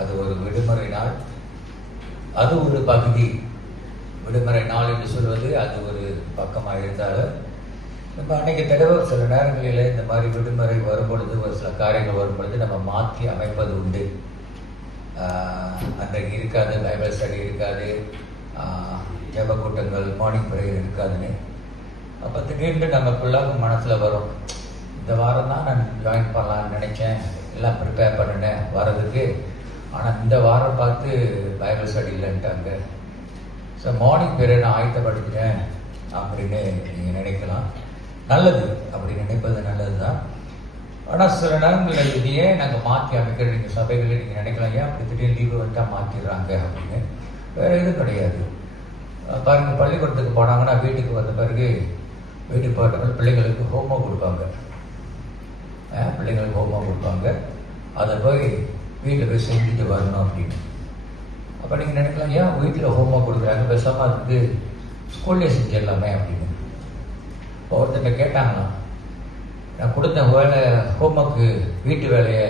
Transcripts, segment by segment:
அது ஒரு விடுமுறை நாள், அது ஒரு பகுதி. விடுமுறை நாள் என்று சொல்வது அது ஒரு பக்கமாக இருந்தாலும், நம்ம அன்றைக்கு தடவை சில நேரங்களில் இந்த மாதிரி விடுமுறை வரும்பொழுது ஒரு சில காரியங்கள் வரும்பொழுது நம்ம மாற்றி அமைப்பது உண்டு. அன்றைக்கு இருக்காது, பைபிள் ஸ்டடி இருக்காது, ஜெப கூட்டங்கள், மார்னிங் ப்ரேயர் இருக்காதுன்னு. அப்போ திடீர்னு நமக்குள்ளாக மனசில் வரும், இந்த வாரம் தான் நான் ஜாயின் பண்ணலான்னு நினச்சேன், எல்லாம் ப்ரிப்பேர் பண்ணினேன் வரதுக்கு, ஆனால் இந்த வாரம் பார்த்து பைபிள் ஸ்டடி இல்லைன்ட்டாங்க. ஸோ மார்னிங் ப்ரேயர் நான் ஆயத்தப்படுத்திட்டேன் அப்படின்னு நீங்கள் நினைக்கலாம். நல்லது, அப்படி நினைப்பது நல்லது தான். ஆனால் சில நேரங்களில் இது ஏன் நாங்கள் மாற்றி அமைக்கிற நீங்கள் சபைகளில் நீங்கள் நினைக்கலாம், ஏன் அப்படி திடீர்னு லீவு வந்துட்டால் மாற்றிடுறாங்க அப்படின்னு. வேறு எதுவும் கிடையாது. பாருங்கள், பள்ளிக்கூடத்துக்கு போனாங்கன்னா வீட்டுக்கு வந்த பிறகு வீட்டுக்கு போட்டவங்க பிள்ளைங்களுக்கு ஹோம்ஒர்க் கொடுப்பாங்க. பிள்ளைங்களுக்கு ஹோம்ஒர்க் கொடுப்பாங்க, அதை போய் வீட்டில் போய் செஞ்சுட்டு வரணும் அப்படின்னு. அப்போ நீங்கள் நினைக்கலாம், ஏன் வீட்டில் ஹோம்ஒர்க் கொடுக்குறாங்க, பேசாமல் அதுக்கு ஸ்கூல்லே செஞ்சிடலாமே அப்படின்னு. ஒருத்தர்கிட்ட கேட்டாங்களாம், நான் கொடுத்த வேலை ஹோம்ஒர்க்கு வீட்டு வேலையை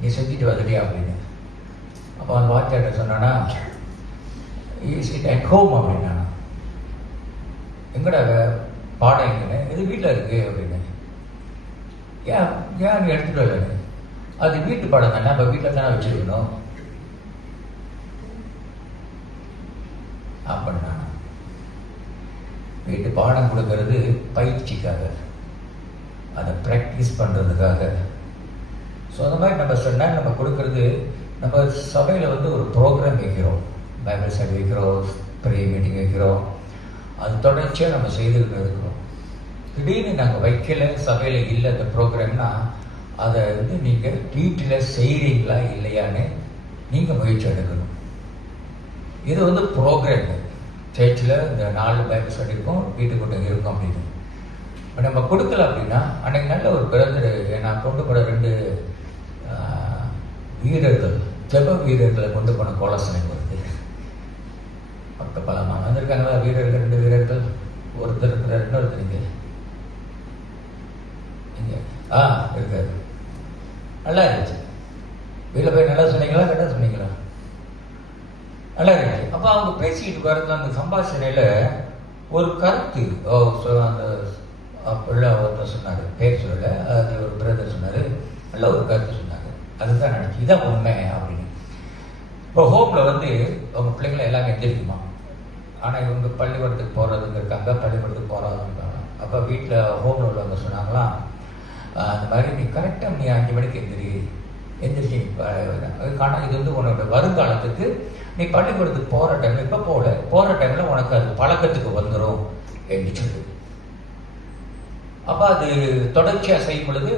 நீ செஞ்சுட்டு வந்துட்டியா அப்படின்னு. அப்போ அந்த வாத்தியார்ட்ட சொன்னான்னா, இஸ் இட் அட் ஹோம் அப்படின்னா. எங்கடா பாடம் இருக்குன்னு, இது வீட்டில் இருக்கு அப்படின்னு. ஏன் நீ எடுத்துகிட்டு வரலன்னு. அது வீட்டு பாடம் தானே, நம்ம வீட்டில் தானே வச்சுருக்கணும் அப்படின்னா. வீட்டு பாடம் கொடுக்கறது பயிற்சிக்காக, அதை ப்ராக்டிஸ் பண்ணுறதுக்காக. ஸோ அந்த மாதிரி நம்ம சொன்னால் நம்ம கொடுக்கறது, நம்ம சபையில் ஒரு ப்ரோக்ராம் வைக்கிறோம், பைபிள் ஸ்டடி வைக்கிறோம், ப்ரேயர் மீட்டிங் வைக்கிறோம், அது தொடர்ச்சியாக நம்ம செய்துக்கிட்டு இருக்கிறோம். திடீர்னு நாங்கள் வைக்கல, சபையில் இல்லை அந்த ப்ரோக்ராம்னா, அதை நீங்கள் வீட்டில் செய்கிறீங்களா இல்லையான்னு நீங்கள் முயற்சி எடுக்கணும். இது ப்ரோக்ராம். சர்ச்சில் இந்த 4 பைபிள் ஸ்டடி இருக்கும், வீட்டுக்கூட்டம் இருக்கும் அப்படின்னு. இப்போ நம்ம கொடுக்கல அப்படின்னா, அன்றைக்கு நல்ல ஒரு பிறந்தது நான் கொண்டு போன 2 வீரர்கள், ஜெப வீரர்களை கொண்டு போன கோலசனை வருது. பக்க பலமாக வந்திருக்காங்களா வீரர்கள், 2 வீரர்கள், ஒருத்தர் இருக்கிற, இன்னொருத்தர் இங்கே இருக்காரு. நல்லா இருந்துச்சு. வீட்டில் போய் நல்லா சொன்னீங்களா, கரெக்டாக சொன்னீங்களா? நல்லா இருந்துச்சு. அப்போ அவங்க பேசிக்கிட்டு வரது அந்த சம்பாஷணையில் ஒரு கருத்து, அந்த பிள்ளை ஒருத்தர் சொன்னார், பேர் சொல்லலை, அது ஒரு பிரதர் சொன்னார், நல்ல ஒரு கருத்து சொன்னாங்க. அதுதான் நினச்சி இதான் உண்மை அப்படின்னு. இப்போ ஹோமில் அவங்க பிள்ளைங்களை எல்லாமே எந்திரிக்குமா, ஆனால் இவங்க பள்ளிக்கூடத்துக்கு போகிறதுங்க இருக்காங்க, பள்ளிக்கூடத்துக்கு போகிறவங்க இருக்காங்க. அப்போ வீட்டில் ஹோமில் உள்ளவங்க சொன்னாங்களாம், அந்த மாதிரி நீ கரெக்டாக நீ 5 மணிக்கு எந்திரிச்சு காரணம் இது உன்னோட வருங்காலத்துக்கு நீ பள்ளிக்கூடத்துக்கு போகிற டைமில், இப்போ போகிற டைமில் உனக்கு அது பழக்கத்துக்கு வந்துடும் என்று சொல்லு. அப்போ அது தொடர்ச்சியாக செய்யும் பொழுது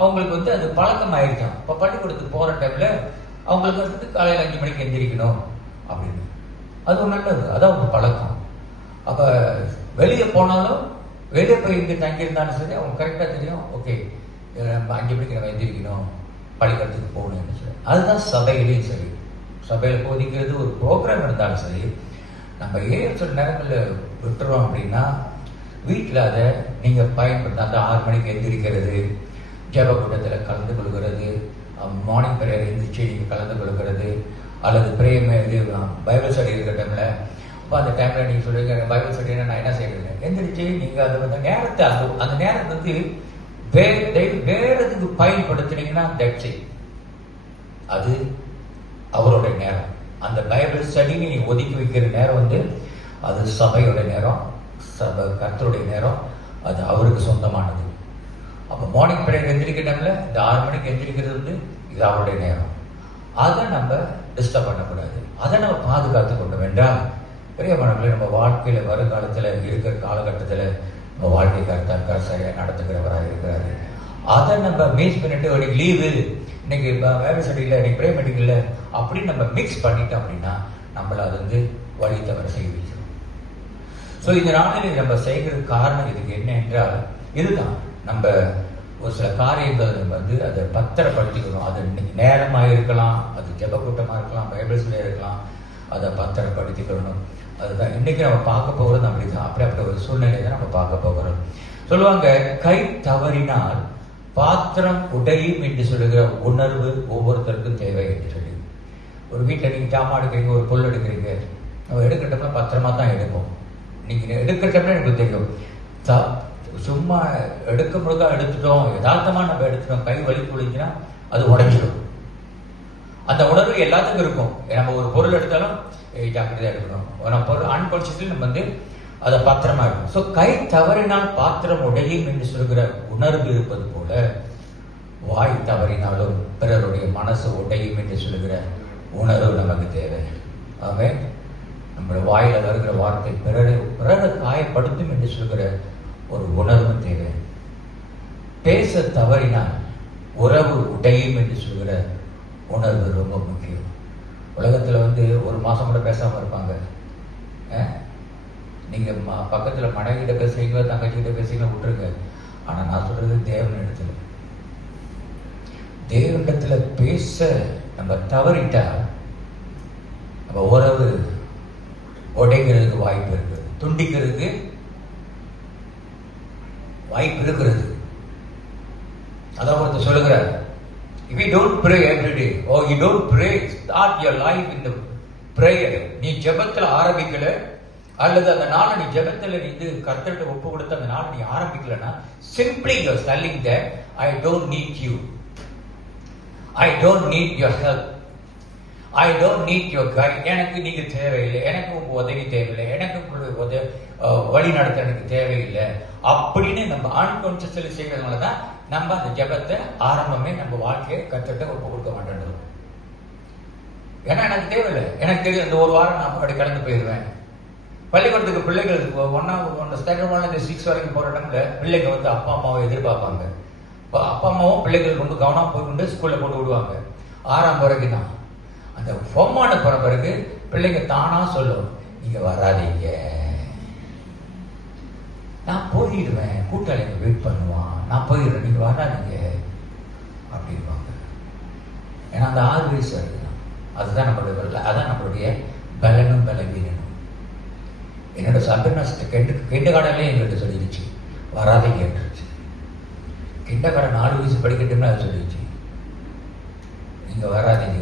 அவங்களுக்கு அது பழக்கம் ஆயிடுச்சான். இப்போ பள்ளிக்கூடத்துக்கு போகிற டைமில் அவங்களுக்கு காலையில் 5 மணிக்கு எந்திரிக்கணும் அப்படின்னு. அது ஒரு நல்லது, அதான் ஒரு பழக்கம். அப்போ வெளியே போனாலும், வெளியே போய் இங்கே தங்கியிருந்தாலும் சரி, அவங்க கரெக்டாக தெரியும், ஓகே நம்ம 5 மணிக்கு நம்ம எந்திரிக்கணும், பள்ளிக்கூடத்துக்கு போகணும்னு சொல்லி. அதுதான் சபையிலையும் சரி, சபையில் போதிக்கிறது ஒரு ப்ரோக்ராம் இருந்தாலும் சரி, நம்ம ஏன் சில நேரங்களில் விட்டுறோம் அப்படின்னா, வீட்டில் அதை நீங்கள் பயன்படுத்த அந்த 6 மணிக்கு எந்திரிக்கிறது, ஜெப கூட்டத்தில் கலந்து கொள்கிறது, மார்னிங் ப்ரேயர் எந்திரிச்சு நீங்கள் கலந்து கொள்கிறது, அல்லது ப்ரேயர் பைபிள் ஸ்டடி இருக்கிற டைமில், அப்போ அந்த டைமில் நீங்கள் சொல்லுவீங்க பைபிள் ஸ்டடினா நான் என்ன செய்யறது, எந்திரிச்சு நீங்கள் அது நேரத்தை அந்த நேரத்தை வேறதுக்கு பயன்படுத்தினீங்கன்னா தட்ஸ் இட். அது அவருடைய நேரம். அந்த பைபிள் ஸ்டடி நீங்கள் ஒதுக்கி வைக்கிற நேரம் அது சபையோட நேரம், கர்த்தருடைய நேரம், அது அவருக்கு சொந்தமானது. அப்போ மார்னிங் ப்ரேயர் எந்திரிக்கிற டைமில் இந்த 6 மணிக்கு எந்திரிக்கிறது இது அவருடைய நேரம். அதை நம்ம டிஸ்டர்ப் பண்ணக்கூடாது, அதை நம்ம பாதுகாத்து கொண்டு வேண்டாம். பெரியவர்களை நம்ம வாழ்க்கையில் வருங்காலத்தில் இருக்கிற காலகட்டத்தில் நம்ம வாழ்க்கை கருத்தாக சரியாக நடத்துகிறவராக இருக்கிறாரு. அதை நம்ம மிஸ் பண்ணிட்டு இன்னைக்கு லீவு, இன்னைக்கு வேலை ஸ்டடியில், இன்னைக்கு ப்ரே மீட்டிங் இல்லை அப்படின்னு நம்ம மிக்ஸ் பண்ணிட்டோம் அப்படின்னா நம்மளை அது வழி தவற செய்ய வைக்கிறோம். ஸோ இந்த நாளில் நம்ம செய்கிறதுக்கு காரணம் இதுக்கு என்ன என்றால், இதுதான் நம்ம ஒரு சில காரியங்கள் அதை பத்திரப்படுத்திக்கணும். அது இன்னைக்கு நேரமாக இருக்கலாம், அது ஜெப கூட்டமாக இருக்கலாம், பைபிள் ஸ்டடியாக இருக்கலாம், அதை பத்திரப்படுத்திக்கணும். அதுதான் இன்னைக்கு நம்ம பார்க்க போகிறது. அப்படிதான் அப்படி ஒரு சூழ்நிலை தான் நம்ம பார்க்க போகிறோம். சொல்லுவாங்க, கை தவறினால் பாத்திரம் உடையும் என்று சொல்லுகிற உணர்வு ஒவ்வொருத்தருக்கும் தேவை என்று சொல்லி. ஒரு வீட்டில் நீங்கள் ஜாமான் எடுக்கிறீங்க, ஒரு பொருள் எடுக்கிறீங்க, நம்ம எடுக்கட்டோம்னா பத்திரமா தான் எடுப்போம். நீங்கள் எடுக்கட்டோம்னா எனக்கு தெரியும், சும்மா எடுக்க முழுக்கா எடுத்துட்டோம், யதார்த்தமாக நம்ம எடுத்துட்டோம், கை வலி குளிச்சுன்னா அது உடைஞ்சிடும். அந்த உணர்வு எல்லாத்துக்கும் இருக்கும். நம்ம ஒரு பொருள் எடுத்தாலும் ஜாக்கிரதையாக எடுக்கணும். நம்ம பொருள் அன்கான்சியஸ்லி நம்ம வந்து அதை பத்திரமா இருக்கும். ஸோ கை தவறினால் பாத்திரம் உடையும் என்று சொல்கிற உணர்வு இருப்பது போல, வாய் தவறினாலும் பிறருடைய மனசு உடையும் என்று சொல்கிற உணர்வு நமக்கு தேவை. ஆக நம்முடைய வாயில வருகிற வார்த்தை பிறரை காயப்படுத்தும் என்று சொல்கிற ஒரு உணர்வு தேவை. பேச தவறினால் உறவு உடையும் என்று சொல்கிற உணர்வு ரொம்ப முக்கியம். உலகத்தில் வந்து ஒரு மாதம் கூட பேசாமல் இருப்பாங்க. நீங்கள் பக்கத்தில் மனைவிகிட்ட பேசுறீங்க, தங்கச்சிக்கிட்ட பேசுறீங்க, விட்டுருங்க. ஆனால் நான் சொல்றது தேவனிடத்தில் பேச நம்ம தவறிட்டா நம்ம உறவு உடைக்கிறதுக்கு வாய்ப்பு இருக்குது, துண்டிக்கிறதுக்கு வாய்ப்பு இருக்கிறது. அதான் ஒருத்தர் சொல்லுகிறார், if you don't pray every day or you don't pray, start your life in the prayer. நீ ஜெபத்தில் ஆரம்பிக்கல, அல்லது அந்த நாளை நீ ஜெபத்தில் நீ இது கர்த்தர்கிட்ட ஒப்பு கொடுத்து அந்த நாளை நீ ஆரம்பிக்கலன்னா, simply you are telling that I don't need you, I don't need your help, I don't need your guide. எனக்கு நீங்க தேவையில்லை, எனக்கு உங்க உதவி தேவையில்லை, எனக்கு உங்களுடைய வழி நடத்த எனக்கு தேவையில்லை அப்படின்னு நம்ம அன்கான்சியஸ்லி செய்யறதுனால தான் நம்ம அந்த ஜெபத்தை ஆரம்பமே நம்ம வாழ்க்கையை கர்த்தர்கிட்ட ஒப்பு கொடுக்க மாட்டேன். ஏன்னா எனக்கு தேவையில்லை, எனக்கு தெரியும் இந்த ஒரு வாரம் நான் அப்படி கடந்து போயிடுவேன். பள்ளிக்கூடத்துக்கு பிள்ளைகள் 1st ஸ்டாண்டர்ட் 6 வரைக்கும் போகிற டைம்ல பிள்ளைங்க வந்து அப்பா அம்மாவை எதிர்பார்ப்பாங்க. அப்பா அம்மாவும் பிள்ளைகள் ரொம்ப கவனம் போய்கொண்டு ஸ்கூலில் போட்டு விடுவாங்க. 6ஆம் வரைக்கும் தான். அந்த பொம்மான போகிற பிறகு பிள்ளைங்க தானா சொல்லும், நீங்க வராதீங்க, நான் போயிடுவேன், கூட்டாளிங்க வெயிட் பண்ணுவான், நான் போயிடுறேன், நீங்க வராதீங்க அப்படின்வாங்க. ஏன்னா அந்த 6 வயசு வரைக்கும் அதுதான் நம்மளுடைய பலனும் பலவீனமும். என்னோட சபர்னஸ்ட் கிண்ட காடலே எங்கள்கிட்ட சொல்லிடுச்சு, வராதீங்க என்றுச்சு. கிண்ட காடை 4 வயசு படிக்கட்டும்னு அது சொல்லிடுச்சு, நீங்க வராதீங்க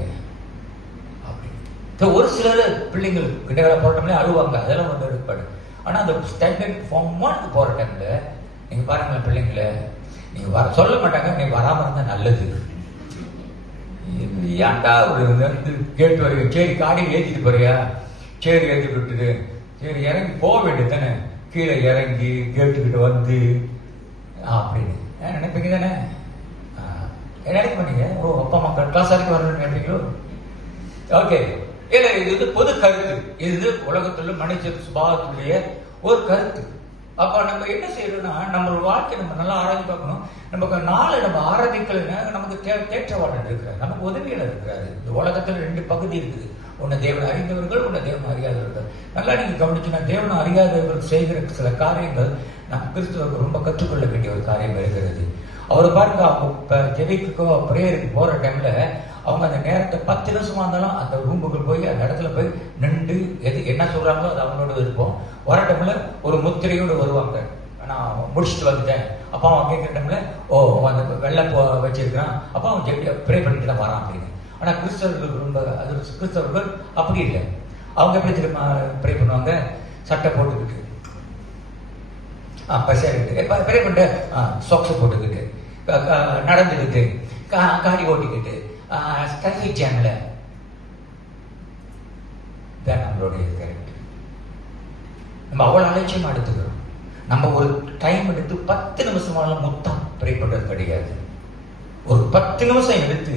அப்படின்னு. ஒரு சிலர் பிள்ளைங்கள் கிண்ட காடை போகிற டைம்ல அழுவாங்க, அதெல்லாம் வந்து எடுப்பாடு. ஆனால் அந்த ஸ்டாண்டர்ட் ஃபார்ம் 1 போகிற டைம்ல நீங்க பாருங்களேன், பிள்ளைங்களை நீங்க சொல்ல மாட்டாங்க, நீ வராம இருந்தா நல்லது. ஏன்டா கேட்டு வரைய, சரி காடியில் ஏற்றிட்டு போறியா, சரி ஏற்றிட்டு விட்டுட்டு, சரி இறங்கி போக வேண்டியது தானே, கீழே இறங்கி கேட்டுக்கிட்டு வந்து அப்படின்னு நினைப்பீங்க தானே. நினைக்க மாட்டீங்க. ஓ அப்பா அம்மா கிளாஸ் வரைக்கும் வரணும்னு நினைப்பீங்களோ? ஓகே, இல்லை, இது வந்து பொது கருத்து, இது உலகத்துல மனித சுபாவத்துடைய ஒரு கருத்து. அப்ப நம்ம என்ன செய்யறோம்னா, நம்மளோட வாழ்க்கை நம்ம நல்லா ஆராய்ச்சி பார்க்கணும். நமக்கு நாளை நம்ம ஆராதிக்கலைன்னா நமக்கு தேற்றவாளன் இருக்கிறார், நமக்கு உதவியாளர் இருக்கிறாரு. இந்த உலகத்துல 2 பகுதி இருக்குது, ஒன்னு தேவனை அறிந்தவர்கள், ஒன்னு தேவனை அறியாதவர்கள். நல்லா நீங்க கவனிச்சுன்னா, தேவனை அறியாதவர்கள் செய்கிற சில காரியங்கள் நம் கிறிஸ்துவருக்கு ரொம்ப கற்றுக்கொள்ள வேண்டிய ஒரு காரியம் இருக்கிறது. அவர் பாருங்க, அவங்க ஜெபிக்கோ பிரேயருக்கு போற டைம்ல அவங்க அந்த நேரத்தை 10 நிமிஷமா இருந்தாலும் அந்த ரூமுக்கு போய் அந்த இடத்துல போய் நின்று என்ன சொல்றாங்களோ அது அவங்களோட விருப்பம். வர டைம்ல ஒரு முத்திரையோடு வருவாங்க, நான் முடிச்சுட்டு வந்துட்டேன். அப்பா அவன் கேட்குற டைம்ல, ஓ அந்த வெள்ளை வச்சிருக்கான், அப்பா அவன் ஜெபி ப்ரே பண்ணிட்டு தான் வரான் அப்படின்னு. ஆனா கிறிஸ்தவர்கள் ரொம்ப கிறிஸ்தவர்கள் அப்படி இல்லை. அவங்க எப்படி திரும்ப ப்ரே பண்ணுவாங்க, சட்டை போட்டுக்கிட்டு, பசியாகிட்டு ப்ரே பண்ணிட்டு, சாக்ஸை போட்டுக்கிட்டு, நடந்துக்கிட்டு, காடி ஓட்டிக்கிட்டு, டிராஃபிக் ஜாம்ல. தான் நம்மளுடைய கரெக்ட். நம்ம அவ்வளவு அலட்சியமா எடுத்துக்கிறோம். நம்ம ஒரு டைம் எடுத்து 10 நிமிஷமாலும் முத்தம் ப்ரே பண்றது கிடையாது. ஒரு 10 நிமிஷம் எடுத்து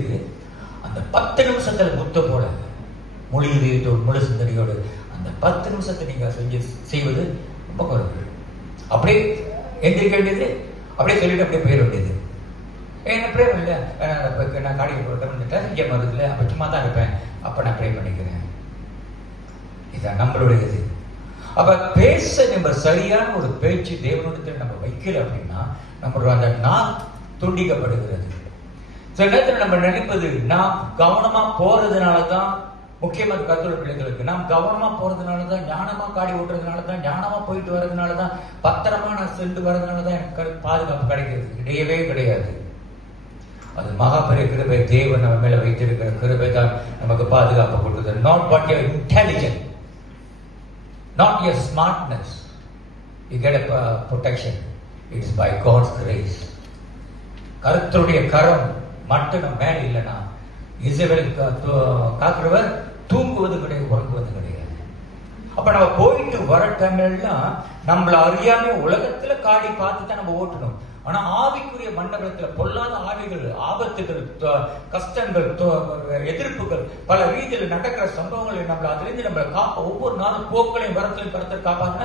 அந்த 10 நிமிஷத்துல முத்த போல முழு இதயத்தோடு முழு சிந்தனையோடு அந்த 10 நிமிஷத்தை நீங்க செய்வது ரொம்ப குறைவு. அப்படியே எந்திரிக்க வேண்டியது, அப்படியே சொல்லிட்டு அப்படியே போயிட வேண்டியது. என்ன ப்ரே பண்ணல, நான் காடி போட்டேன், டிராஃபிக் ஜாம் வருதுல, அப்போ சும்மா தான் இருப்பேன், அப்போ நான் ப்ரே பண்ணிக்கிறேன். இதுதான் நம்மளுடைய இது. அப்ப பேச நம்ம சரியான ஒரு பேச்சு தேவனிடத்தில் நம்ம வைக்கல அப்படின்னா நம்மளோட அந்த நான் துண்டிக்கப்படுகிறது. சில நேரத்தில் நம்ம நினைப்பது, நாம் கவனமா போறதுனாலதான், முக்கியமா கர்த்தருடைய பிள்ளைகளுக்கு நாம் கவனமா போறதுனாலதான், ஞானமா காடி ஓட்டுறதுனாலதான், ஞானமா போயிட்டு வர்றதுனாலதான், பத்திரமா நான் சென்று வர்றதுனாலதான் எனக்கு பாதுகாப்பு கிடைக்கிறது. கிடையவே கிடையாது. அது மகாபெரிய கிருபை, தேவன் நம்ம மேல வைத்திருக்கிற கிருபை தான் நமக்கு பாதுகாப்பு not what your intelligence, not your smartness. You get a protection. It is by God's grace. கர்த்தருடைய கரம் மட்டும் நம்ம மேல இல்லைன்னா இஸ்ரவேல் காக்கிறவர் தூங்குவது கிடையாது, உறங்குவது கிடையாது. அப்ப நம்ம போயிட்டு வர டைம்லாம் நம்மள அறியாம உலகத்துல காடி பார்த்து தான் நம்ம ஓட்டணும். ஆனா ஆவிக்குரிய மண்டபத்துல பொல்லாத ஆவிகள், ஆபத்துகள், கஷ்டங்கள், எதிர்ப்புகள், பல ரீதியில் நடக்கிற சம்பவங்களை நம்மள அதிலிருந்து நம்மளை காப்ப ஒவ்வொரு நாளும் போக்களையும் வரத்திலையும் கருத்தை காப்பாங்க.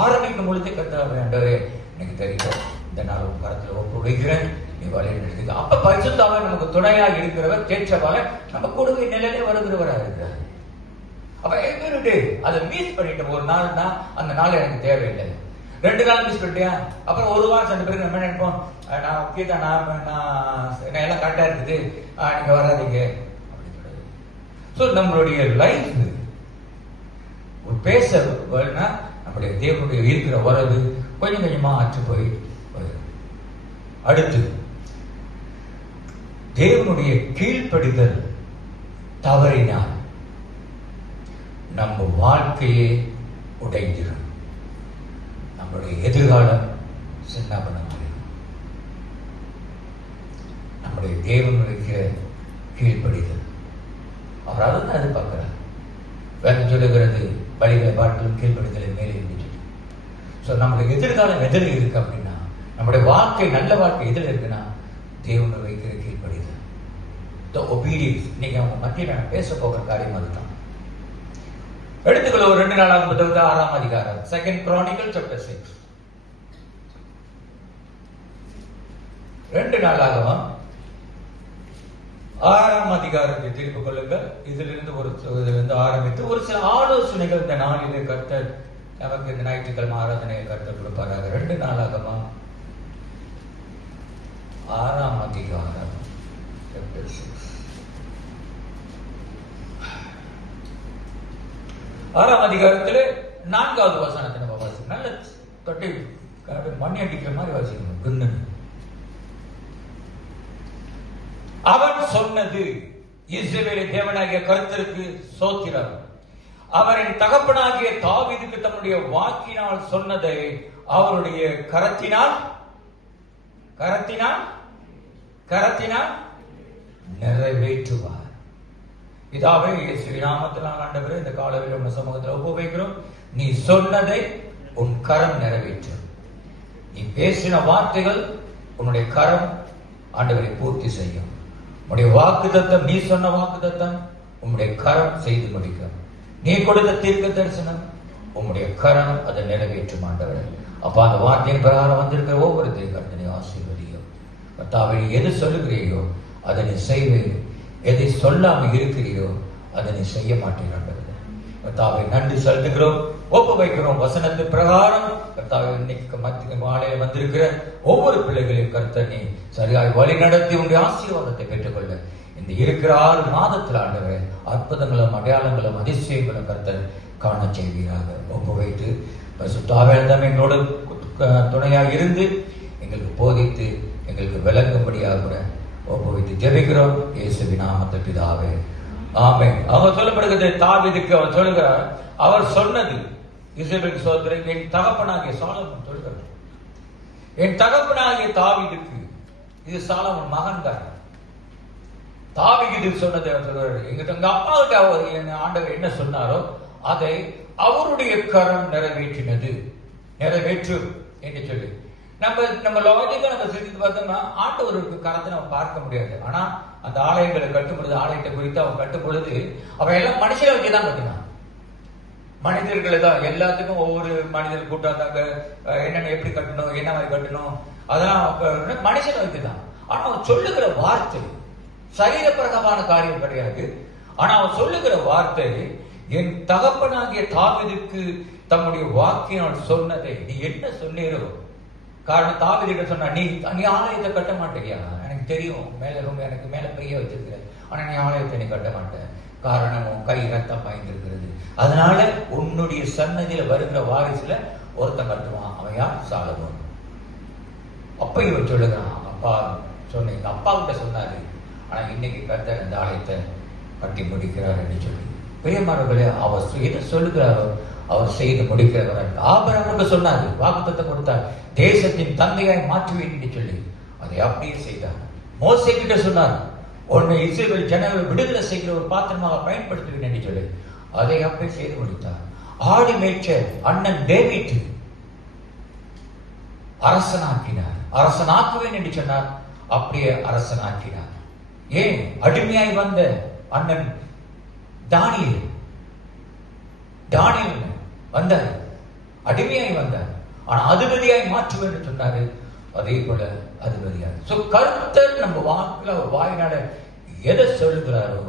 ஆரம்பிக்கும் பொழுதே கத்த வேண்டவே எனக்கு தெரியும், இந்த நாள் உன் கருத்துல ஒப்பு வைக்கிறேன், நீ வழிநடத்துங்க. அப்ப பரிசுத்தாவே நமக்கு துணையாக இருக்கிறவர், தேற்றவாக நம்ம கொடுக்கை நிலையிலே வருகிறவராக இருக்கிறார். அப்ப எவ்ரி டே அதை மிஸ் பண்ணிட்டு ஒரு நாள் தான் அந்த நாள் எனக்கு தேவையில்லை. 2 நாள் மிஸ் பண்ணிட்டியா, அப்புறம் ஒரு வாரம் சென்ற பிறகு நம்ம நினைப்போம், நான் கீதா நான் எல்லாம் கரெக்டா இருக்குது, நீங்க வராதீங்க அப்படின்னு சொல்றது. ஸோ நம்மளுடைய லைஃப் பேச நம்முடைய தேவனுடைய இருக்கிற உறவு கொஞ்சம் கொஞ்சமா ஆற்று போய் அடுத்து தேவனுடைய கீழ்ப்படிதல் தவறினால் நம்ம வாழ்க்கையே உடைஞ்சிடும், நம்மளுடைய எதிர்காலம் சின்ன பண்ண முடியும். நம்முடைய தேவனுடைய கீழ்ப்படிதல் அவரால் தான் எதிர்பார்க்கிறார். வேதம் சொல்லுகிறது வழிகளை பாட்டிலும் கீழ்ப்படிதலை மேலே இருந்துச்சு. ஸோ நம்மளுடைய எதிர்காலம் எதில் இருக்கு அப்படின்னா, நம்முடைய வாழ்க்கை நல்ல வாழ்க்கை எதில் இருக்குன்னா தேவனை வைக்கிற கீழ்ப்படிதல், த ஒபீடியன்ஸ். இன்னைக்கு அவங்க மத்தியில் நான் பேச போகிற காரியம் அதுதான். எடுத்துக்கொள்ள ஒரு 2 நாளாகும் புத்தகத்தை 6ஆம் அதிகாரம், 2 Chronicles chapter 6. 2 நாளாகவும் 6ஆம் அதிகாரத்தை திருப்பிக் கொள்ளுங்கள். இதிலிருந்து ஆரம்பித்து ஒரு சில ஆலோசனைகள் இந்த நாளிலே கர்த்தர் நமக்கு இந்த ஞாயிற்றுக்கிழமை ஆராதனையை கர்த்தர் கொடுப்பாராக. 2 நாளாகமா 6ஆம் அதிகாரம் chapter 6. 6ஆம் அதிகாரத்தில் 4வது வசனத்தை நம்ம வாசிக்கணும். நல்ல தொட்டை மண்ணி அடிக்கிற மாதிரி வாசிக்கணும். குன்னு அவன் சொன்னது, இஸ்ரவேலின் தேவனாகிய கர்த்தருக்கு ஸ்தோத்திரம். அவரின் தகப்பனாகிய தாவீதுக்கு தன்னுடைய வாக்கினால் சொன்னதை அவருடைய கரத்தினால் நிறைவேற்றுவார். இதாவே இயேசுவின் நாமத்தினால் ஆண்டவரே இந்த காலையில் உன் சமூகத்தில் ஒப்பு வைக்கிறோம். நீ சொன்னதை உன் கரம் நிறைவேற்றும். நீ பேசின வார்த்தைகள் உன்னுடைய கரம் ஆண்டவரை பூர்த்தி செய்யும். உன்னுடைய வாக்கு தத்தம், நீ சொன்ன வாக்கு தத்தம் உன்னுடைய கரம் செய்து முடிக்கும். நீ கொடுத்த தீர்க்க தரிசனம் உன்னுடைய கரம் அதை நிறைவேற்றும் ஆண்டவரே. அப்ப அந்த வார்த்தையின் பிரகாரம் வந்திருக்கிற ஒவ்வொருத்தையும் கர்த்தனை ஆசீர்வதியும். கர்த்தாவே எது சொல்லுகிறியோ அதை நீ செய்வேன், எதை சொல்லாம இருக்கிறியோ அதை நீ செய்ய மாட்டேன். கர்த்தாவை நன்றி செலுத்துகிறோம், ஒப்பு வைக்கிறோம். வசனத்து பிரகாரம் கர்த்தாவை இன்னைக்கு மத்திய மாலையில் வந்திருக்கிற ஒவ்வொரு பிள்ளைகளையும் கர்த்தர் நீ சரியாய் வழி நடத்தி உன்னுடைய ஆசீர்வாதத்தை பெற்றுக்கொள்ள இந்த இருக்கிற 6 மாதத்தில் ஆண்டவர் அற்புதங்களும் அடையாளங்களும் அதிசயங்களும் கர்த்தர் காண செய்வீராக. ஒப்பு வைத்து பரிசுத்தாவியானவர் எங்களோடு துணையாக இருந்து எங்களுக்கு போதித்து எங்களுக்கு விளங்கும்படியாக கூட ஒப்பு வைத்து ஜெபிக்கிறோம் இயேசுவின் நாமத்தில் பிதாவே, ஆமென். அவர் சொல்லப்படுகிறது தாவீதுக்கு அவர் சொல்லுகிறார், அவர் சொன்னது இஸ்ரவேல் சோதரன் என் தகப்பனாகிய சாலமோன் சொல்கிறார். என் தகப்பனாகிய தாவீதுக்கு, இது சாலமோன் மகன் தான். தாவீது சொன்னதை சொல்றாரு, எங்க அப்பாவுக்கு அவர் ஆண்டவர் என்ன சொன்னாரோ அதை அவருடைய கரம் நிறைவேற்றினது, நிறைவேற்றும் என்று சொல்லி நம்ம லாஜிக்கா நம்ம சிந்தித்து பார்த்தோம்னா ஆண்டவருக்கு கரத்தை நம்ம பார்க்க முடியாது. ஆனா அந்த ஆலயங்களை கட்டும் பொழுது, ஆலயத்தை குறித்து அவன் கட்டும் பொழுது அவன் எல்லாம் மனுஷனை வச்சுதான் கட்டினான். மனிதர்களை தான் எல்லாத்துக்கும் ஒவ்வொரு மனிதர் கூட்டாந்தாங்க, என்னென்ன எப்படி கட்டணும், என்ன மாதிரி கட்டணும், அதெல்லாம் மனுஷனை வைத்துதான். ஆனா அவன் சொல்லுகிற வார்த்தை சரீரப்பிரகமான காரியம் கிடையாது. ஆனா அவன் சொல்லுகிற வார்த்தை என் தகப்பனாகிய தாவீதுக்கு தம்முடைய வாக்கினால் சொன்னதை நீ என்ன சொன்னீரோ. காரணம் தாவீது சொன்னா, நீ ஆலயத்தை கட்ட மாட்டேயா, எனக்கு தெரியும், மேல ரொம்ப எனக்கு மேல பெரிய வச்சிருக்கிற, ஆனா நீ ஆலயத்தை நீ கட்ட மாட்டேன், காரணம் உன் கை ரத்தம் பாய்ந்திருக்கிறது, அதனால உன்னுடைய சன்னதியில வருகிற வாரிசுல ஒருத்தன் கட்டுவான். அவன் யார்? சாலமோன். அப்ப இவன் சொல்லுகிறான், அப்பா சொன்ன எங்க அப்பா கிட்ட சொன்னாரு, ஆனா இன்னைக்கு கர்த்தர் இந்த ஆலயத்தை கட்டி முடிக்கிறார் என்று சொல்லி பிரியமானவர்களே, அவர் எதை சொல்லுகிறாரோ அவர் செய்து முடிக்கிறவர். ஆபிரகாமுக்கு சொன்னார், வாக்குத்தத்தம் கொடுத்தார், தேசத்தின் தந்தையாய் மாற்றுவேன் என்று சொல்லி அதை அப்படியே செய்தார். மோசே கிட்ட சொன்னார், உன்னை இஸ்ரவேல் ஜனங்களை விடுதலை செய்கிற ஒரு பாத்திரமாக பயன்படுத்துவேன் என்று சொல்லி அதை அப்படியே செய்து முடித்தார். ஆடி மேய்ச்சல் அண்ணன் டேவிட் அரசனாக்கினார். அரசனாக்குவேன் என்று சொன்னார், அப்படியே அரசனாக்கினார். ஏன்? அடிமையாய் வந்த அண்ணன் தானியேல் வந்தார், அடிமையாய் வந்தார். ஆனா அதிபதியாய் மாற்றுவேன் என்று சொன்னாரு. அதே போல அதிபதியாக கர்த்தர் நம்ம வாயினால எதை சொல்லுகிறாரோ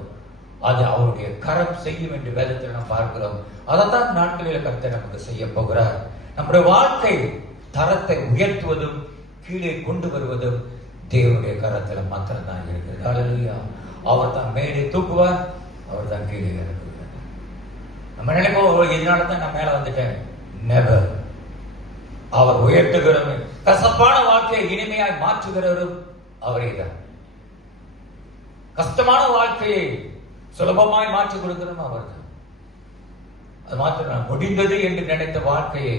அது அவருடைய கரம் செய்யும் என்று வேதத்தில் நாம் பார்க்கிறோம். அதைத்தான் நாட்களில் கர்த்தர் நமக்கு செய்ய போகிறார். நம்முடைய வாழ்க்கை தரத்தை உயர்த்துவதும் கீழே கொண்டு வருவதும் தேவனுடைய கரத்துல மாத்திரம்தான் இருக்கிறது. அல்லேலூயா. அவர் தான் மேலே தூக்குவார், அவர் தான் கீழே இறக்குவார். நம்ம நினைப்போம், இதனால தான் நான் மேல வந்துட்டேன். நெவர். அவர் உயர்த்துகிறவரும் கசப்பான வாழ்க்கையை இனிமையாய் மாற்றுகிறவரும் அவரே தான். கஷ்டமான வாழ்க்கையை சுலபமாய் மாற்றி கொடுக்கிறோம் அவர் தான். அது மாத்திரம் முடிந்தது என்று நினைத்த வாழ்க்கையை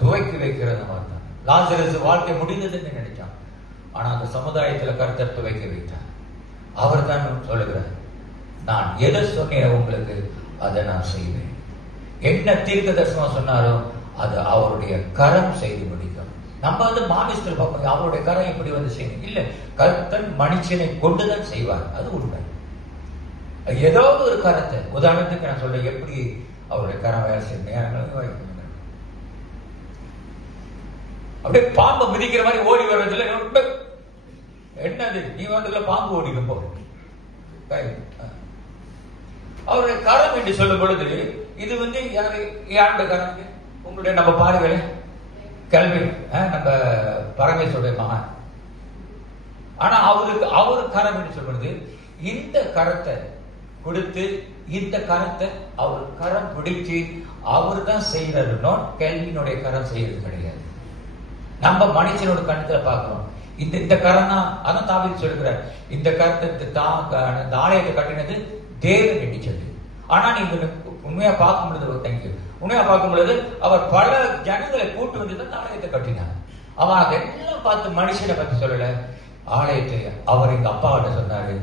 துவக்கி வைக்கிறது அவர் தான். லாசரஸ் வாழ்க்கை முடிந்தது என்று நினைச்சான், ஆனா அந்த சமுதாயத்தில் கர்த்தர் துவக்கி வைத்தார். அவர் தான் சொல்லுகிறார், நான் எதை சொன்னேன் உங்களுக்கு அதை நான் செய்வேன். என்ன தீர்க்க தரிசனம் சொன்னாரோ அது அவருடைய கரம் செய்து முடிக்கும். நம்ம மாமிஸ்டர் பார்ப்போம், அவருடைய கரம் எப்படி செய்யணும் இல்லை, கர்த்தர் மனுஷனை கொண்டுதான் செய்வார். அது உண்மை. ஏதாவது ஒரு கரத்தை, உதாரணத்துக்கு நான் சொல்ல, எப்படி அவருடைய கரம் வேலை செய்யணும். அப்படியே பாம்பை மிதிக்கிற மாதிரி ஓடி வர்றதுல என்னது, நீ வரதுல பாம்பு ஓடிக்கும் போது அவருடைய கரம் என்று சொல்லும் பொழுது இது யாருடைய கரம்? உங்களுடைய நம்ம பார்வையில கல்வி நம்ம பரமேஸ்வருடைய மகன். ஆனா அவரு கரம் என்று சொல்றது, இந்த கரத்தை கொடுத்து இந்த கரத்தை அவர் கரம் பிடிச்சு அவர் தான் செய்யறது. கேள்வியினுடைய கரம் செய்யறது கிடையாது. நம்ம மனுஷனோட கணத்துல பார்க்கிறோம். இந்த கரம் தான், அதான் தாவீது சொல்லுகிறார், இந்த கரத்தை ஆலயத்தை கட்டினது தேவன் என்று சொல்லி. ஆனா நீங்க உண்மையா பார்க்கும் பொழுது, தேங்க்யூ, உண்மையா பார்க்கும் பொழுது அவர் பல ஜனங்களை கூட்டு வந்து தான் ஆலயத்தை கட்டினார். அவன் அதெல்லாம் பார்த்து மனுஷனை பத்தி சொல்லல, ஆலயத்தை அவர் எங்க அப்பா கிட்ட சொன்னாரு,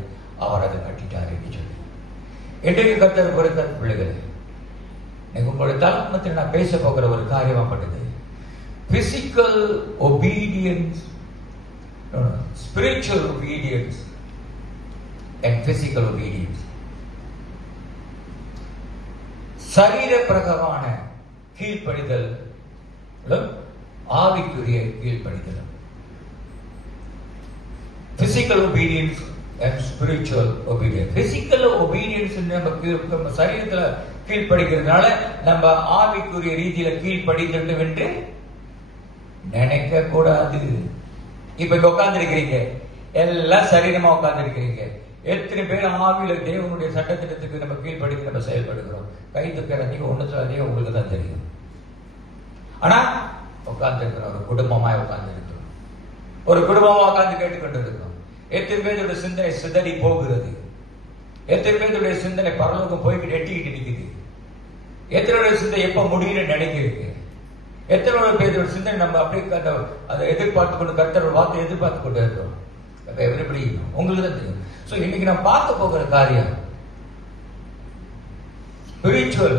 அவர் அதை கட்டிட்டாரு என்று சொல்லி. இன்றைக்கு கர்த்தர் கொடுத்த பிள்ளைகள், உங்களுடைய தலைமத்தில் நான் பேச போகிற ஒரு காரியமாப்பட்டது, physical obedience, spiritual obedience and physical obedience. சரீர பிரகமான கீழ்ப்படிதல், ஆவிக்குரிய கீழ்ப்படிதல். Physical obedience and spiritual obedience. Physical obedience நம்ம சரீரத்துல கீழ்ப்படிக்கிறதுனால நம்ம ஆவிக்குரிய ரீதியில கீழ்ப்படித்தோம் என்று நினைக்க கூடாது. இப்ப இங்க உட்கார்ந்து இருக்கிறீங்க, எல்லாம் சரீரமா உட்கார்ந்து இருக்கிறீங்க. எத்தனை பேர் ஆவியில தேவனுடைய சட்டத்திட்டத்துக்கு நம்ம கீழ்ப்படித்து நம்ம செயல்படுகிறோம்? கை தூக்கிறீங்க, ஒண்ணு சொல்லாதீங்க, உங்களுக்கு தான் தெரியும். ஆனா உட்கார்ந்து இருக்கிறோம், ஒரு குடும்பமாய் உட்கார்ந்து இருக்கிறோம், ஒரு குடும்பமா உட்கார்ந்து கேட்டுக்கொண்டு இருக்கோம். எத்தனை பேருடைய சிந்தனை சிதறி போகிறது? எத்தனை பேருடைய சிந்தனை பரலோகம் போய்கிட்டு எட்டிக்கிட்டு நிற்குது? எத்தனை சிந்தனை எப்ப முடியும்னு நினைக்கிறீங்க? எத்தனை பேருடைய சிந்தனை நம்ம அப்படியே அதை எதிர்பார்த்து கொண்டு, கர்த்தரோட வார்த்தை எதிர்பார்த்து கொண்டு இருக்கிறோம். எப்படி உங்களுக்கு தான் தெரியும். சோ இன்னைக்கு நான் பார்க்க போகிற காரியம் spiritual.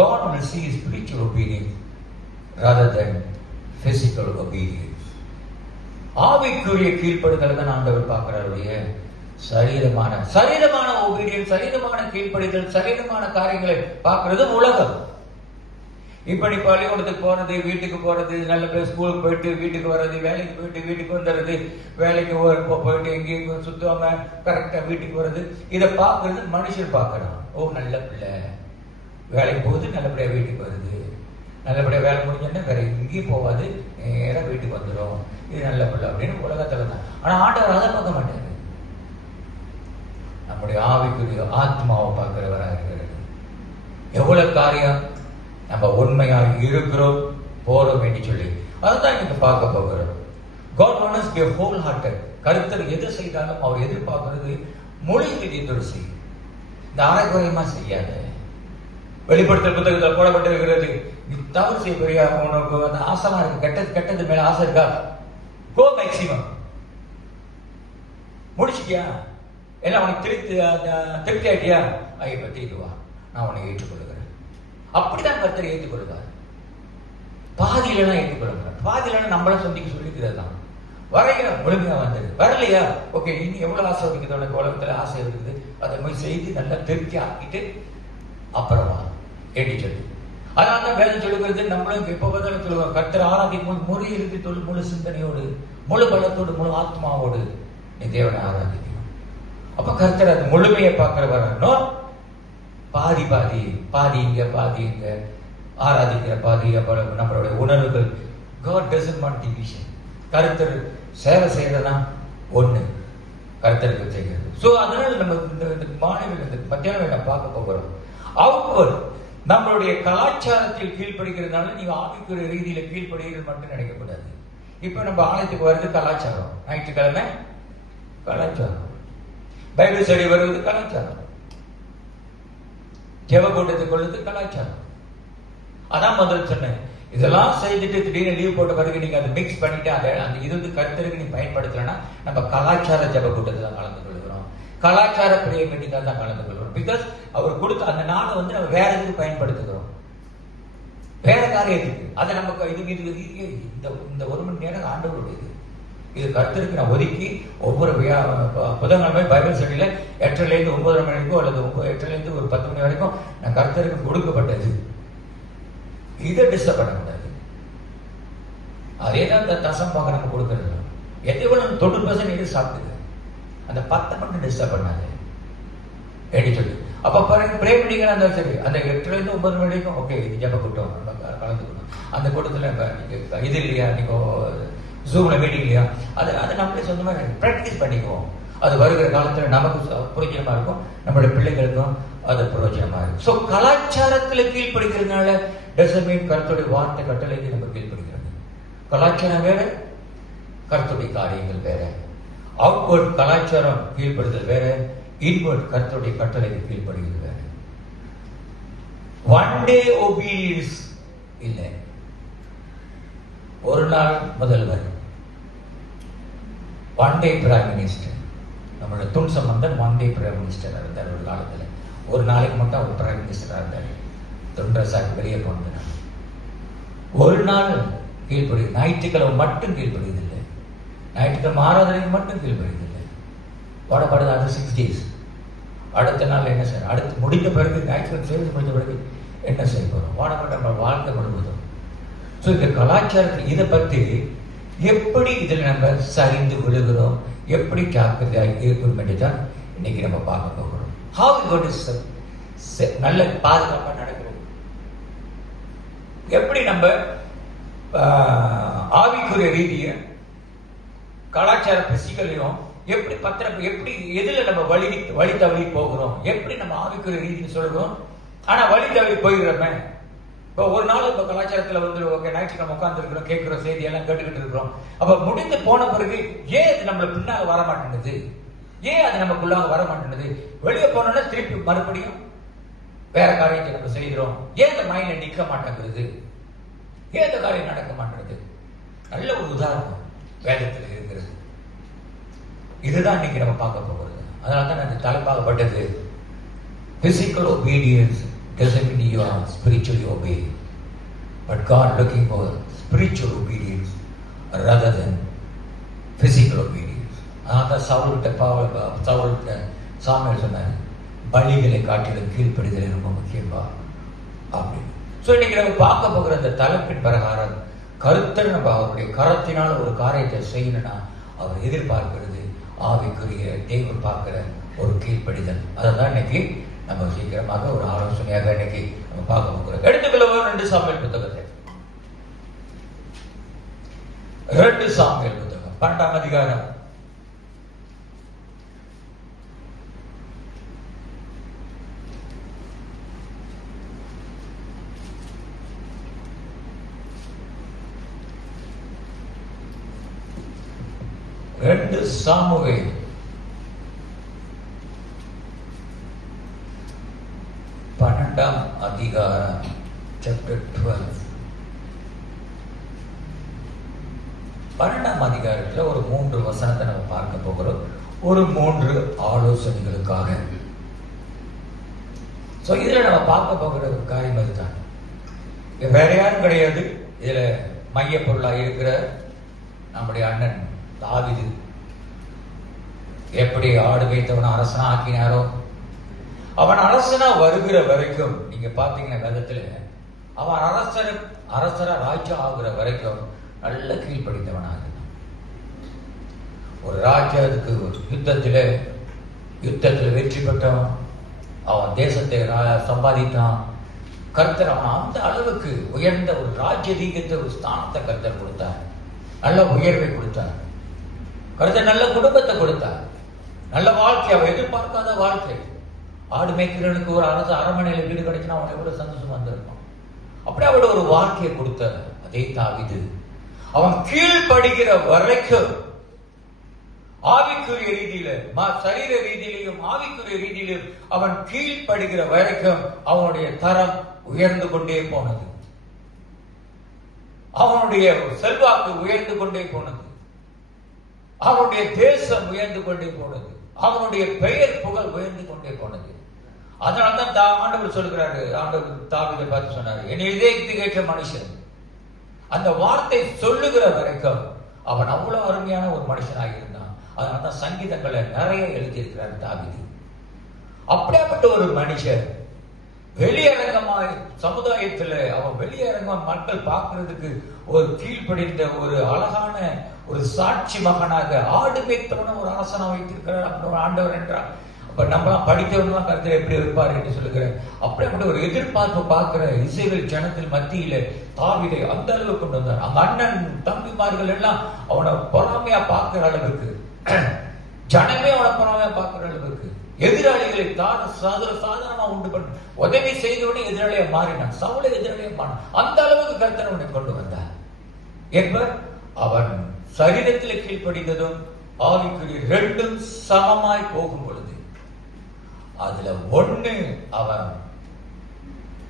God will see spiritual obedience rather than physical obedience. ஆவிக்குரிய கீழ்ப்படுதல் தான் ஆண்டவர் பார்க்கிறாருடைய சரீரமான ஒபீடியன்ஸ், சரீரமான கீழ்ப்படிதல், சரீரமான காரியங்களை பார்க்கிறது உலகம். இப்ப நீ பள்ளிக்கூடத்துக்கு போறது, வீட்டுக்கு போறது, நல்ல பேர் ஸ்கூலுக்கு போயிட்டு வீட்டுக்கு வர்றது, வேலைக்கு போயிட்டு வீட்டுக்கு வந்துடுறது, வேலைக்கு போயிட்டு எங்கேயும் சுத்தாம கரெக்டா வீட்டுக்கு வர்றது, இதை பார்க்கறது மனுஷன் பார்க்கறான். ஓ நல்ல பிள்ளை வேலைக்கு போகுது, நல்லபடியா வீட்டுக்கு வருது, நல்லபடியா வேலை முடிஞ்சோன்னா வேற எங்கேயும் போகாது, நேரா வீட்டுக்கு வந்துடும், இது நல்ல பிள்ளை அப்படின்னு உலகத்துல தான். ஆனா ஆண்டவர் அதை பார்க்க மாட்டாரு. நம்முடைய ஆவிக்குரிய ஆத்மாவை பார்க்கிறவராக இருக்கிறது. எவ்வளவு காரியம் நம்ம உண்மையாக இருக்கிறோம் போறோம் என்று சொல்லி அதுதான் நீங்க பார்க்க போகிறோம். God wants us to be wholehearted. கர்த்தர் எது செய்தாலும் அவர் எதிர்பார்க்கிறது மொழி திடீர்னு செய்யும். இந்த அரைக்குறையமா செய்யாத, வெளிப்படுத்தல் புத்தகத்தில் போடப்பட்டிருக்கிறது, நீ தவறு செய்ய உனக்கு அந்த ஆசமா இருக்கு, கெட்டது மேல ஆசை இருக்கா, கோ மேக்சிமம் முடிச்சிட்டியா, எல்லாம் உனக்கு திருப்தி ஆயிட்டியா, ஐய பத்தி இதுவா, நான் உன்னை ஏற்றுக்கொள்ளுகிறேன். அப்படிதான் கர்த்தரை ஏற்றுக்கொள்ளுவார். பாதியிலாம் ஏற்றுக்கொள்ளுகிறார். பாதியிலாம் நம்மள சொல்லிக்கிறது தான். வரைய முழுமையா வந்தது, வரலையா ஓகே, இனி எவ்வளவு ஆசை இருக்குது உனக்கு, உலகத்துல ஆசை இருக்குது, அதை போய் செய்து நல்லா திருப்தி ஆக்கிட்டு அப்புறமா ஏற்றி சொல்லி. அதனால தான் வேதம் சொல்லுகிறது, நம்மளும் எப்ப பார்த்தாலும் சொல்லுவோம், கர்த்தர் ஆராதிக்கும் முறை இருக்கு, முழு சிந்தனையோடு, முழு பலத்தோடு, முழு ஆத்மாவோடு நீ தேவனை ஆராதிக்கணும். அப்ப கர்த்தர் அது முழுமையை பார்க்கிற வரணும். பாதி பாதி பாதி இங்க பாதி இங்க ஆராதிக்கிற பாதி, அப்புறம் நம்மளுடைய உணர்வுகள். God doesn't want division. கர்த்தர் சேவை செய்யறதுனா ஒண்ணு, கர்த்தருக்கு செய்கிறது. சோ அதனால நம்ம இந்த மாணவர்கள் மத்தியானம் பார்க்க போகிறோம். அவுட்வர்ட் நம்மளுடைய கலாச்சாரத்தில் கீழ்ப்படுகிறதுனால நீங்க ஆவிக்குரிய ரீதியில கீழ்ப்படுகிறது மட்டும் நினைக்கக்கூடாது. இப்ப நம்ம ஆலயத்துக்கு வருது கலாச்சாரம், ஞாயிற்றுக்கிழமை கலாச்சாரம், பைபிள் ஸ்டடி வருவது கலாச்சாரம், ஜெப கூட்டத்துக்கு கொள்வது கலாச்சாரம். அதான் முதல்ல சொன்னேன், இதெல்லாம் செய்துட்டு திடீர்னு லீவ் போட்ட பிறகு நீங்க அதை மிக்ஸ் பண்ணிட்டு அந்த இது வந்து கர்த்தருக்கு நீ பயன்படுத்தலன்னா நம்ம கலாச்சார ஜெப கூட்டத்தில் தான் கலந்து கொள்கிறோம், கலாச்சார பிரியை கட்டிதான் தான் கலந்து கொள்கிறோம். பிகாஸ் அவர் கொடுத்த அந்த நாளை வந்து நம்ம வேற எதுக்கு பயன்படுத்துகிறோம், வேற காரியத்துக்கு. அதை நம்ம இந்த ஒரு மணி நேரம் ஆண்டவருடையது, இது கர்த்தருக்கு நான் ஒதுக்கி ஒவ்வொரு புதன்கிழமை பைபிள் ஸ்டடியில 8:30 to 9:30 மணிக்கோ அல்லது 8:00 to 10 மணி வரைக்கும் நான் கர்த்தருக்கு கொடுக்கப்பட்டது. இதை டிஸ்டர்ப் பண்ணக்கூடாது. அதேதான் இந்த தசம் பாக நம்ம கொடுக்கறது. எவ்வளவு 90% இது சாப்பிடுது, அந்த 10 மட்டும் டிஸ்டர்ப் பண்ணாது ஏடி சொல்லி. அப்ப பாருங்க, பிரே பண்ணிக்கிற அந்த சரி, அந்த 8:00 to 9 மணி வரைக்கும் ஓகே, இது ஜெப கூட்டம் கலந்துக்கணும். அந்த கூட்டத்தில் இது இல்லையா, நீங்க ஜூம்ல மீட்டிங் இல்லையா, அதை நம்மளே சொந்தமா பிராக்டிஸ் பண்ணிக்குவோம். அது வருகிற காலத்துல நமக்கு பிரயோஜனமா இருக்கும், நம்மளுடைய பிள்ளைகளுக்கும் அது பிரயோஜனமா இருக்கும். சோ கலாச்சாரத்துல கீழ்ப்படுகிறதுனால டசன்ட் மீன் கர்த்தருடைய வார்த்தை கட்டளைக்கு நம்ம கீழ்ப்படுகிறது. கலாச்சாரம் வேற, கர்த்தருடைய காரியங்கள் வேற. அவுட்வர்ட் கலாச்சாரம் கீழ்ப்படுதல் வேற, இன்வர்ட் கர்த்தருடைய கட்டளைக்கு கீழ்ப்படுகிறது வேற. ஒன் டே ஒபீடியன்ஸ் இல்லை, ஒரு நாள் முதல்வர், ஒன் டே பிரைம் மினிஸ்டர். நம்மளோட Tun Sambanthan one day prime minister இருந்தார் ஒரு காலத்தில். ஒரு நாளைக்கு மட்டும் அவர் பிரைம் மினிஸ்டரா இருந்தார். தொண்டரசாக்கு வெளியே போனதுனால ஒரு நாள் கீழ்படி, ஞாயிற்றுக்கிழமை மட்டும் கீழ்படியதில்லை, ஞாயிற்றுக்கிழமை ஆராதனைக்கு மட்டும் கீழ்படியதில்லை. பாடப்படுது அது 6 days. அடுத்த நாள் என்ன செய்யணும், அடுத்து முடிந்த பிறகு ஞாயிற்றுக்கிழமை சேர்ந்து முடிந்த பிறகு என்ன செய்ய போறோம், பாடப்பட்ட நம்ம வாழ்க்கை முழுவதும். ஸோ இந்த கலாச்சாரத்தில் இதை பற்றி எப்படி இதில் நம்ம சரிந்து விழுகிறோம், எப்படி ஜாக்கிரதையாக இருக்கும் என்று தான் இன்னைக்கு நம்ம பார்க்க போகிறோம். ஹவ் இட் இஸ் நல்ல பாதுகாப்பாக நடக்கிறது, எப்படி நம்ம ஆவிக்குரிய ரீதிய கலாச்சார பிசிக்கலையும் எப்படி எப்படி எதுல நம்ம வழி தவறி போகிறோம், எப்படி நம்ம ஆவிக்குரிய ரீதின்னு சொல்றோம், ஆனா வழி தவறி போயிடுறோமே. இப்போ ஒரு நாள் இப்போ கலாச்சாரத்தில் வந்து ஓகே, ஞாயிற்றுக்கிழமை உட்கார்ந்து இருக்கிறோம், கேட்கிற செய்தி எல்லாம் கேட்டுக்கிட்டு இருக்கிறோம். அப்ப முடிந்து போன பிறகு ஏன் அது நம்மள பின்னால வர மாட்டேங்குது, ஏன் அது நமக்குள்ளாக வர மாட்டேங்குது, வெளியே போனோம்னா திருப்பி மறுபடியும் வேற காரியத்தை நம்ம செய்கிறோம், ஏன் இந்த மைண்ட்ல நிக்க மாட்டேங்குது, ஏன் இந்த காரியம் நடக்க மாட்டேங்குது. நல்ல ஒரு உதாரணம் வேதத்தில் இருக்கிறது. இதுதான் இன்னைக்கு நம்ம பார்க்க போகிறது. அதனால தான் அந்த தலைப்பாகப்பட்டது physical obedience doesn't mean you are spiritually obeying, but God looking for spiritual obedience rather than physical obedience. அதான் சவுல்கிட்ட சாமுவேல் சொன்னார், பலிகளை காட்டிலும் கீழ்ப்படிதல் ரொம்ப முக்கியமா அப்படின்னு. ஸோ இன்னைக்கு நம்ம பார்க்க போகிற அந்த தலைப்பின் பிரகாரம் கருத்தர் நம்ம அவருடைய கரத்தினால் ஒரு காரியத்தை செய்யணும்னா அவர் எதிர்பார்க்கிறது ஆவிக்குரிய தேவன் பார்க்கிற ஒரு கீழ்ப்படிதல். அதை தான் இன்னைக்கு நம்ம சீக்கிரமாக ஒரு ஆலோசனையாக இன்னைக்கு நம்ம பார்க்க போகிறோம். எடுத்துக்கொள்வோம் 2 சாமுவேல் புத்தகத்தை. 2 சாமுவேல் புத்தகம் 12ஆம் அதிகாரம். சாமுவேல் 12 12ஆம் அதிகாரம் chapter 12. 12ஆம் அதிகாரத்தில் ஒரு 3 வசனத்தை நம்ம பார்க்க போகிறோம். ஒரு 3 ஆலோசனைகளுக்காக. இதுல நம்ம பார்க்க போகிற காரியம் அதுதான். வேற யாரும் கிடையாது. இதுல மைய பொருளாக இருக்கிற நம்முடைய அண்ணன் தாவீது எப்படி ஆடு வைத்தவன் அரசனா ஆக்கினாரோ, அவன் அரசனா வருகிற வரைக்கும் நீங்க பாத்தீங்கன்னா வேதத்துல அவன் அரசரா ராஜா ஆகுற வரைக்கும் நல்ல கீழ்ப்படித்தவனாக இருந்தான். ஒரு ராஜாவுக்கு யுத்தத்துல வெற்றி பெற்றவன், அவன் தேசத்தை சம்பாதித்தான். கர்த்தர் அவன் அந்த அளவுக்கு உயர்ந்த ஒரு ராஜ்யதீகத்தை, ஒரு ஸ்தானத்தை கர்த்தர் கொடுத்தார். நல்ல உயர்வை கொடுத்தார். கர்த்தர் நல்ல குடும்பத்தை கொடுத்தார். நல்ல வாழ்க்கை, அவன் எதிர்பார்க்காத வாழ்க்கை. ஆடு மேய்க்கிறவனுக்கு ஒரு அரண்மனையில வீடு கிடைச்சுன்னா அவன் எவ்வளவு சந்தோஷமா இருந்திருப்பான். அப்படியே அவட ஒரு வாழ்க்கையை கொடுத்தார். அதே தாவீது அவன் கீழ்படுகிற வரைக்கும் ஆவிக்குரிய ரீதியில, சரீர ரீதியிலையும் ஆவிக்குரிய ரீதியிலும் அவன் கீழ்படுகிற வரைக்கும் அவனுடைய தரம் உயர்ந்து கொண்டே போனது. அவனுடைய செல்வாக்கு உயர்ந்து கொண்டே போனது. அவனுடைய தேசம் உயர்ந்து கொண்டே போனது. அவனுடைய பெயர் புகழ் உயர்ந்து கொண்டே போனது. அதனால்தான் ஆண்டவர் சொல்கிறாரு, ஆண்டவர் தாவீதை பார்த்து சொன்னாரு, என் இதயத்துக்கு ஏற்ற மனுஷன். அந்த வார்த்தை சொல்லுகிற வரைக்கும் அவன் அவ்வளவு அருமையான ஒரு மனுஷனாக இருந்தான். அதனால்தான் சங்கீதங்களை நிறைய எழுதியிருக்கிறார் தாவீது. அப்படியாப்பட்ட ஒரு மனுஷன் வெளியரங்கமாய் சமுதாயத்துல அவன் வெளியரங்கமா மக்கள் பார்க்கறதுக்கு ஒரு கீழ்ப்படிந்த ஒரு அழகான ஒரு சாட்சி மகனாக ஆடு மேய்த்தவன ஒரு அரசனா வைத்திருக்கிறார் ஆண்டவர் என்றார். அப்ப நம்மளாம் படித்தவன்லாம் கருத்து எப்படி இருப்பார் என்று சொல்லுகிறேன். அப்படிப்பட்ட ஒரு எதிர்பார்ப்பு பார்க்கிற இஸ்ரவேல் ஜனத்தில் மத்தியில தாவீதை அந்த அளவுக்கு கொண்டு வந்தார். அந்த அண்ணன் தம்பிமார்கள் எல்லாம் அவனை பொறாமையா பார்க்கிற அளவுக்கு, ஜனமே அவனை பொறாமையா பார்க்கிற அளவுக்கு, எதிராளிகளை சாதனமா உண்டு பண்ண உதவி செய்தவனே எதிராளியா மாறினான். சவுளை எதிராளியா மாறினான். அந்த அளவுக்கு கர்த்தர் அவனை கொண்டு வந்தார். என்பர் அவன் சரீரத்தில் கீழ்ப்படிந்ததும் ஆவிக்குரிய ரெண்டும் சமமாய் போகும் பொழுது அதுல ஒண்ணு அவன்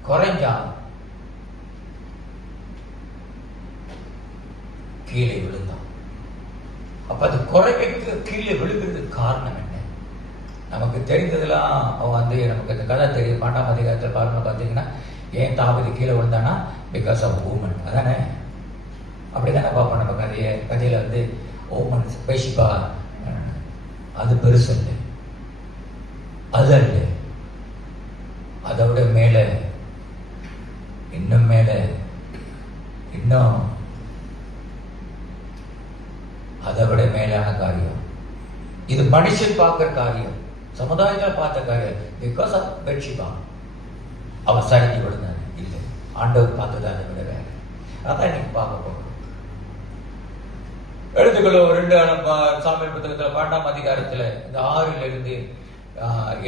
குறைஞ்சான், கீழே விழுந்தான். அப்ப அது குறைவுக்கு கீழே விழுகிறதுக்கு காரணம் என்ன? நமக்கு தெரிந்ததெல்லாம் அவன் நமக்கு இந்த கதை தெரியும். 12ஆம் அதிகாரத்தில் பார்த்தீங்கன்னா ஏன் தாவீது கீழே விழுந்தானா, பிகாஸ் ஆஃப் ஊமன். அதானே, அப்படிதானே பார்ப்போம் நம்ம கதையில ஓமன் பேசிப்பா, அது பெருசு இல்லை, அது அல்ல, அதை விட மேல இன்னும் அதை விட மேலான காரியம். இது மனுஷன் பார்க்கிற காரியம், சமுதாயத்தில் பார்த்த காரியம். பிகாஸ் ஆஃப் பெட்ஷிபா அவன் சரிஞ்சு விழுந்தாங்க. இல்லை, ஆண்டவர் பார்த்தது அதை விட வேற. அதான் இன்னைக்கு பார்க்க போகிறோம். எடுத்துக்கொள்ள 2 சாமுவேல் புத்தகத்தில் 12ஆம் அதிகாரத்தில் இந்த 6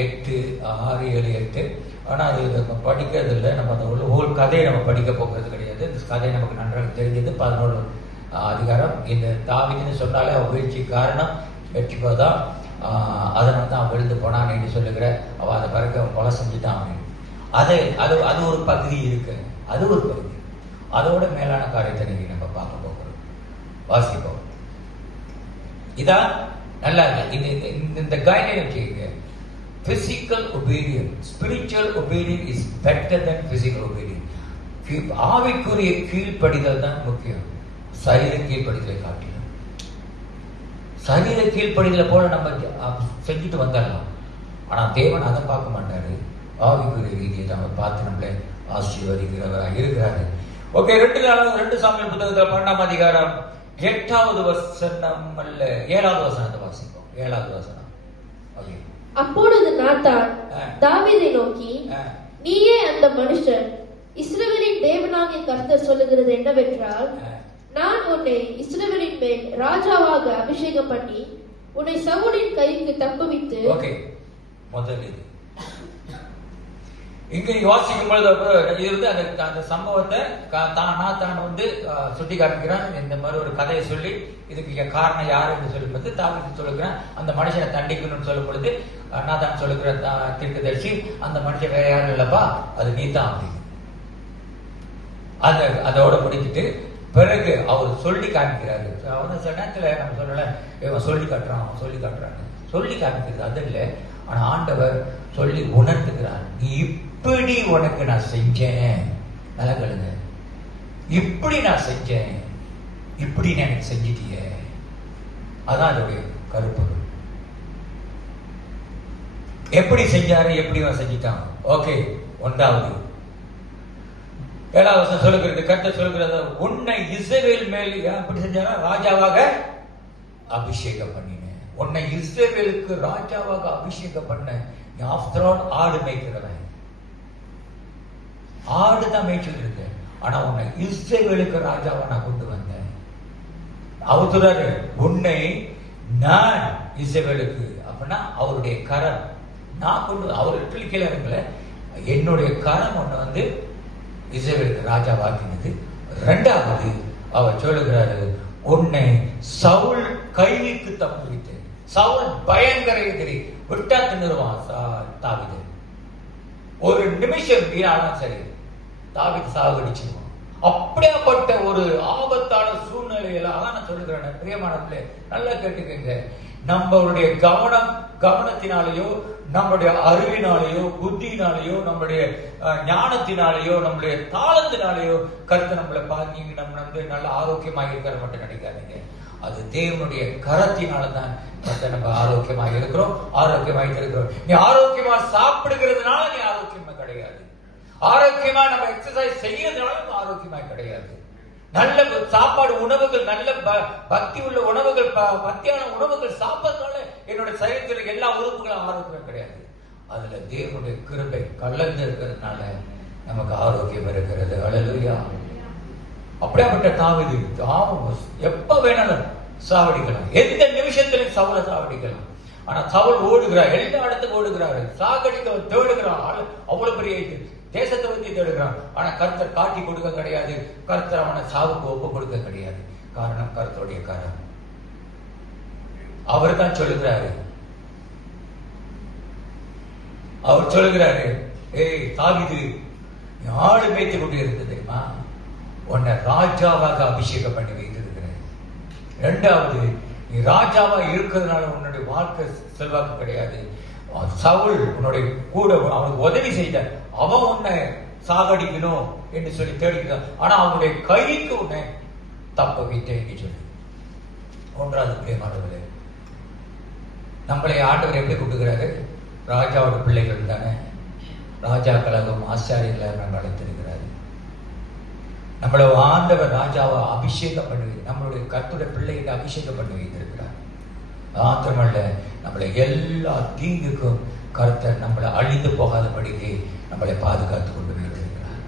8 6 7 8. ஆனால் அது நம்ம படிக்கிறது இல்லை. நம்ம அந்த ஹோல் கதையை நம்ம படிக்க போகிறது கிடையாது. இந்த கதை நமக்கு நன்றாக தெரிஞ்சது. 11 அதிகாரம். இந்த தாவீதுன்னு சொன்னாலே அவன் வீழ்ச்சி காரணம் வெற்றிபா தான். அதனால தான் அவன் விழுந்து போனான் என்று சொல்லுகிற அவன் அதை பிறகு அவன் கொலை செஞ்சுட்டான். அது ஒரு பகுதி இருக்கு. அது ஒரு பகுதி. அதோட மேலான காரியத்தை நீங்க நம்ம பார்க்க போகிறோம், வாசிப்போம். இதான் நல்லா இந்த கைடன்ஸ் வச்சுக்கோங்க. Physical obedience, spiritual obedience is better than physical obedience. ஆவிக்குரிய கீழ்ப்படிதல் தான் முக்கியம், சரீர கீழ்ப்படிதலை காட்டிலும். சரீர கீழ்ப்படிதலை போல நம்ம செஞ்சுட்டு வந்துடலாம். ஆனா தேவன் அதை பார்க்க மாட்டாரு. ஆவிக்குரிய ரீதியை நம்ம பார்த்து நம்மளை ஆசீர்வதிக்கிறவராக இருக்கிறாரு. ஓகே, 2 சாமுவேல் புத்தகத்தில் 12ஆம் அதிகாரம் 8வது வசனம் அல்ல 7வது வசனத்தை வாசிப்போம். 7வது வசனம். அப்பொழுது நாத்தான் தாவீதை நோக்கி, நீயே அந்த மனுஷன், இஸ்ரவேலின் தேவனாகிய கர்த்தர் சொல்லுகிறது என்னவென்றால், நான் உன்னை இஸ்ரவேலின் மேல் ராஜாவாக அபிஷேகம் பண்ணி உன்னை சவுலின் கைக்கு தப்புவித்து. ஓகே, முதல் இங்க வாசிக்கும் பொழுது இருந்து அந்த சம்பவத்தை தான் சுட்டி காட்டுகிறான். இந்த மாதிரி ஒரு கதையை சொல்லி இதுக்கு காரணம் யாரு என்று சொல்லும் போது தாவீது சொல்லுகிறான், அந்த மனுஷனை தண்டிக்கணும்னு சொல்லும் பொழுது நாதான் சொல்லுகிற தீர்க்கதரிசி, அந்த மனுஷன் வேற யாரும் இல்லப்பா, அது நீ தான் அப்படின்னு அதோட முடிச்சுட்டு பிறகு அவர் சொல்லி காமிக்கிறாரு. அவன் சில நேரத்துல நம்ம சொல்லல, இவன் சொல்லி காட்டுறான் சொல்லி காமிக்கிறது அது இல்லை. ஆனா ஆண்டவர் சொல்லி உணர்த்துக்கிறார். நீ இப்படி உனக்கு நான் செஞ்சேன், நல்லா கேளுங்க, இப்படி நான் செஞ்சேன், இப்படி எனக்கு செஞ்சிட்டிய. அதான் அதோடைய கருப்பொருள். எப்படி செஞ்சாரு, எப்படி அவன் செஞ்சிட்டான். ஓகே, 1வது 7வது வசனம் சொல்லுகிறது, கர்த்தர் சொல்லுகிறது, உன்னை இஸ்ரவேல் மேல் எப்படி செஞ்சாரா, ராஜாவாக அபிஷேகம் பண்ணினேன். உன்னை இஸ்ரவேலுக்கு ராஜாவாக அபிஷேகம் பண்ண. நீ ஆஃப்டர் ஆல் ஆடு மேய்க்கிறவன், ஆடு தான் மேய்ச்சிட்டு இருக்க. ஆனா உன்னை இஸ்ரவேலுக்கு ராஜாவா நான் கொண்டு வந்தேன். அவர் சொல்றாரு, உன்னை நான் இஸ்ரவேலுக்கு, அப்படின்னா அவருடைய கரம் நான் கொண்டு, அவர் கீழே இருக்கல, என்னுடைய கரம் ஒண்ணு வந்து இஸ்ரவேலுக்கு ராஜாவாக்கினது. 2வது அவர் சொல்லுகிறாரு, உன்னை சவுல் கைக்கு தப்புவித்தேன். சவுல் பயங்கர எதிரி, விட்டா தின்னுருவான் தாவீது. ஒரு நிமிஷம் வீணாலும் சரி தாவீது சாகடிச்சிருவான். அப்படியாப்பட்ட ஒரு ஆபத்தான சூழ்நிலையில அதான் சொல்லுகிறேன். பிரியமானவர்களே, நல்லா கேட்டுக்கங்க. நம்மளுடைய கவனத்தினாலேயோ, நம்முடைய அறிவினாலேயோ, புத்தியினாலேயோ, நம்முடைய ஞானத்தினாலேயோ, நம்முடைய தாளத்தினாலேயோ கருத்து நம்மளை நீங்க நம்ம வந்து நல்ல ஆரோக்கியமாக இருக்கிற மட்டும் நினைக்காதீங்க. அது தேவனுடைய கரத்தினால்தான் நம்ம ஆரோக்கியமாக இருக்கிறோம், ஆரோக்கியமாக இருக்கிறோம். நீ ஆரோக்கியமா சாப்பிடுகிறதுனால நீ ஆரோக்கியமா கிடையாது. ஆரோக்கியமா நம்ம எக்ஸசைஸ் செய்யறதுனால ஆரோக்கியமா கிடையாது. நல்ல சாப்பாடு உணவுகள், நல்ல பக்தி உள்ள உணவுகள், பக்தியான உணவுகள் சாப்பிட்றதுனால என்னோட சரீரத்தில் எல்லா உறுப்புகளும் ஆரோக்கியம் கிடையாது. அதுல தேவனுடைய கிருபை கலந்து இருக்கிறதுனால நமக்கு ஆரோக்கியம் இருக்கிறது. அல்லேலூயா. அப்படியாப்பட்ட தாவீது எப்ப வேணாலும் சாவடிக்கலாம், எந்த நிமிஷத்திலும் சவுல சாவடிக்கலாம். ஆனா சவுல் ஓடுகிறார், எல்லா இடத்துக்கு ஓடுகிறாரு, சாகடிக்க தேடுகிறான். அவ்வளவு பெரிய தேசத்தை பத்தி தேடுகிறான். ஆனா கர்த்தர் காட்டி கொடுக்க கிடையாது, கர்த்தர் அவனை சாவுக்கு ஒப்பு கொடுக்க கிடையாது. காரணம் கர்த்தருடைய கரம். அவர் தான் சொல்லுகிறாரு, அவர் சொல்லுகிறாரு, ஏய் தாவீது, நீ ஆடு மேய்த்து கொண்டு இருந்தது தெரியுமா, உன்னை ராஜாவாக அபிஷேகம் பண்ணி வைத்திருக்கிறேன். 2வது, நீ ராஜாவா இருக்கிறதுனால உன்னுடைய வாழ்க்கை செல்வாக்கு கிடையாது. சவுல் உன்னுடைய கூட அவனுக்கு உதவி செய்த, அவன் உன்னை சாகடிக்கணும் என்று சொல்லி தேடிக்கிறான். ஆனா அவனுடைய கைக்கு உன்னை தப்ப வைத்தேன் சொல்லி. 1வது பிரியமானவர்களே, நம்மளை ஆண்டவர் எப்படி கூப்பிடுகிறாரு, ராஜாவோட பிள்ளைகள் தானே, ராஜாக்களாகவும் ஆச்சாரியர்களாக நம்ம அழைத்திருக்கிறாரு. நம்மளை ஆண்டவர் ராஜாவை அபிஷேகம் பண்ணி, நம்மளுடைய கர்த்தருடைய பிள்ளைகளை அபிஷேகம் பண்ணி வைத்திருக்கிறார். மாத்திரமல்ல, நம்மளை எல்லா தீங்குக்கும் கர்த்தர் நம்மளை அழிந்து போகாதபடிக்கு நம்மளை பாதுகாத்து கொண்டு வைத்திருக்கிறார்.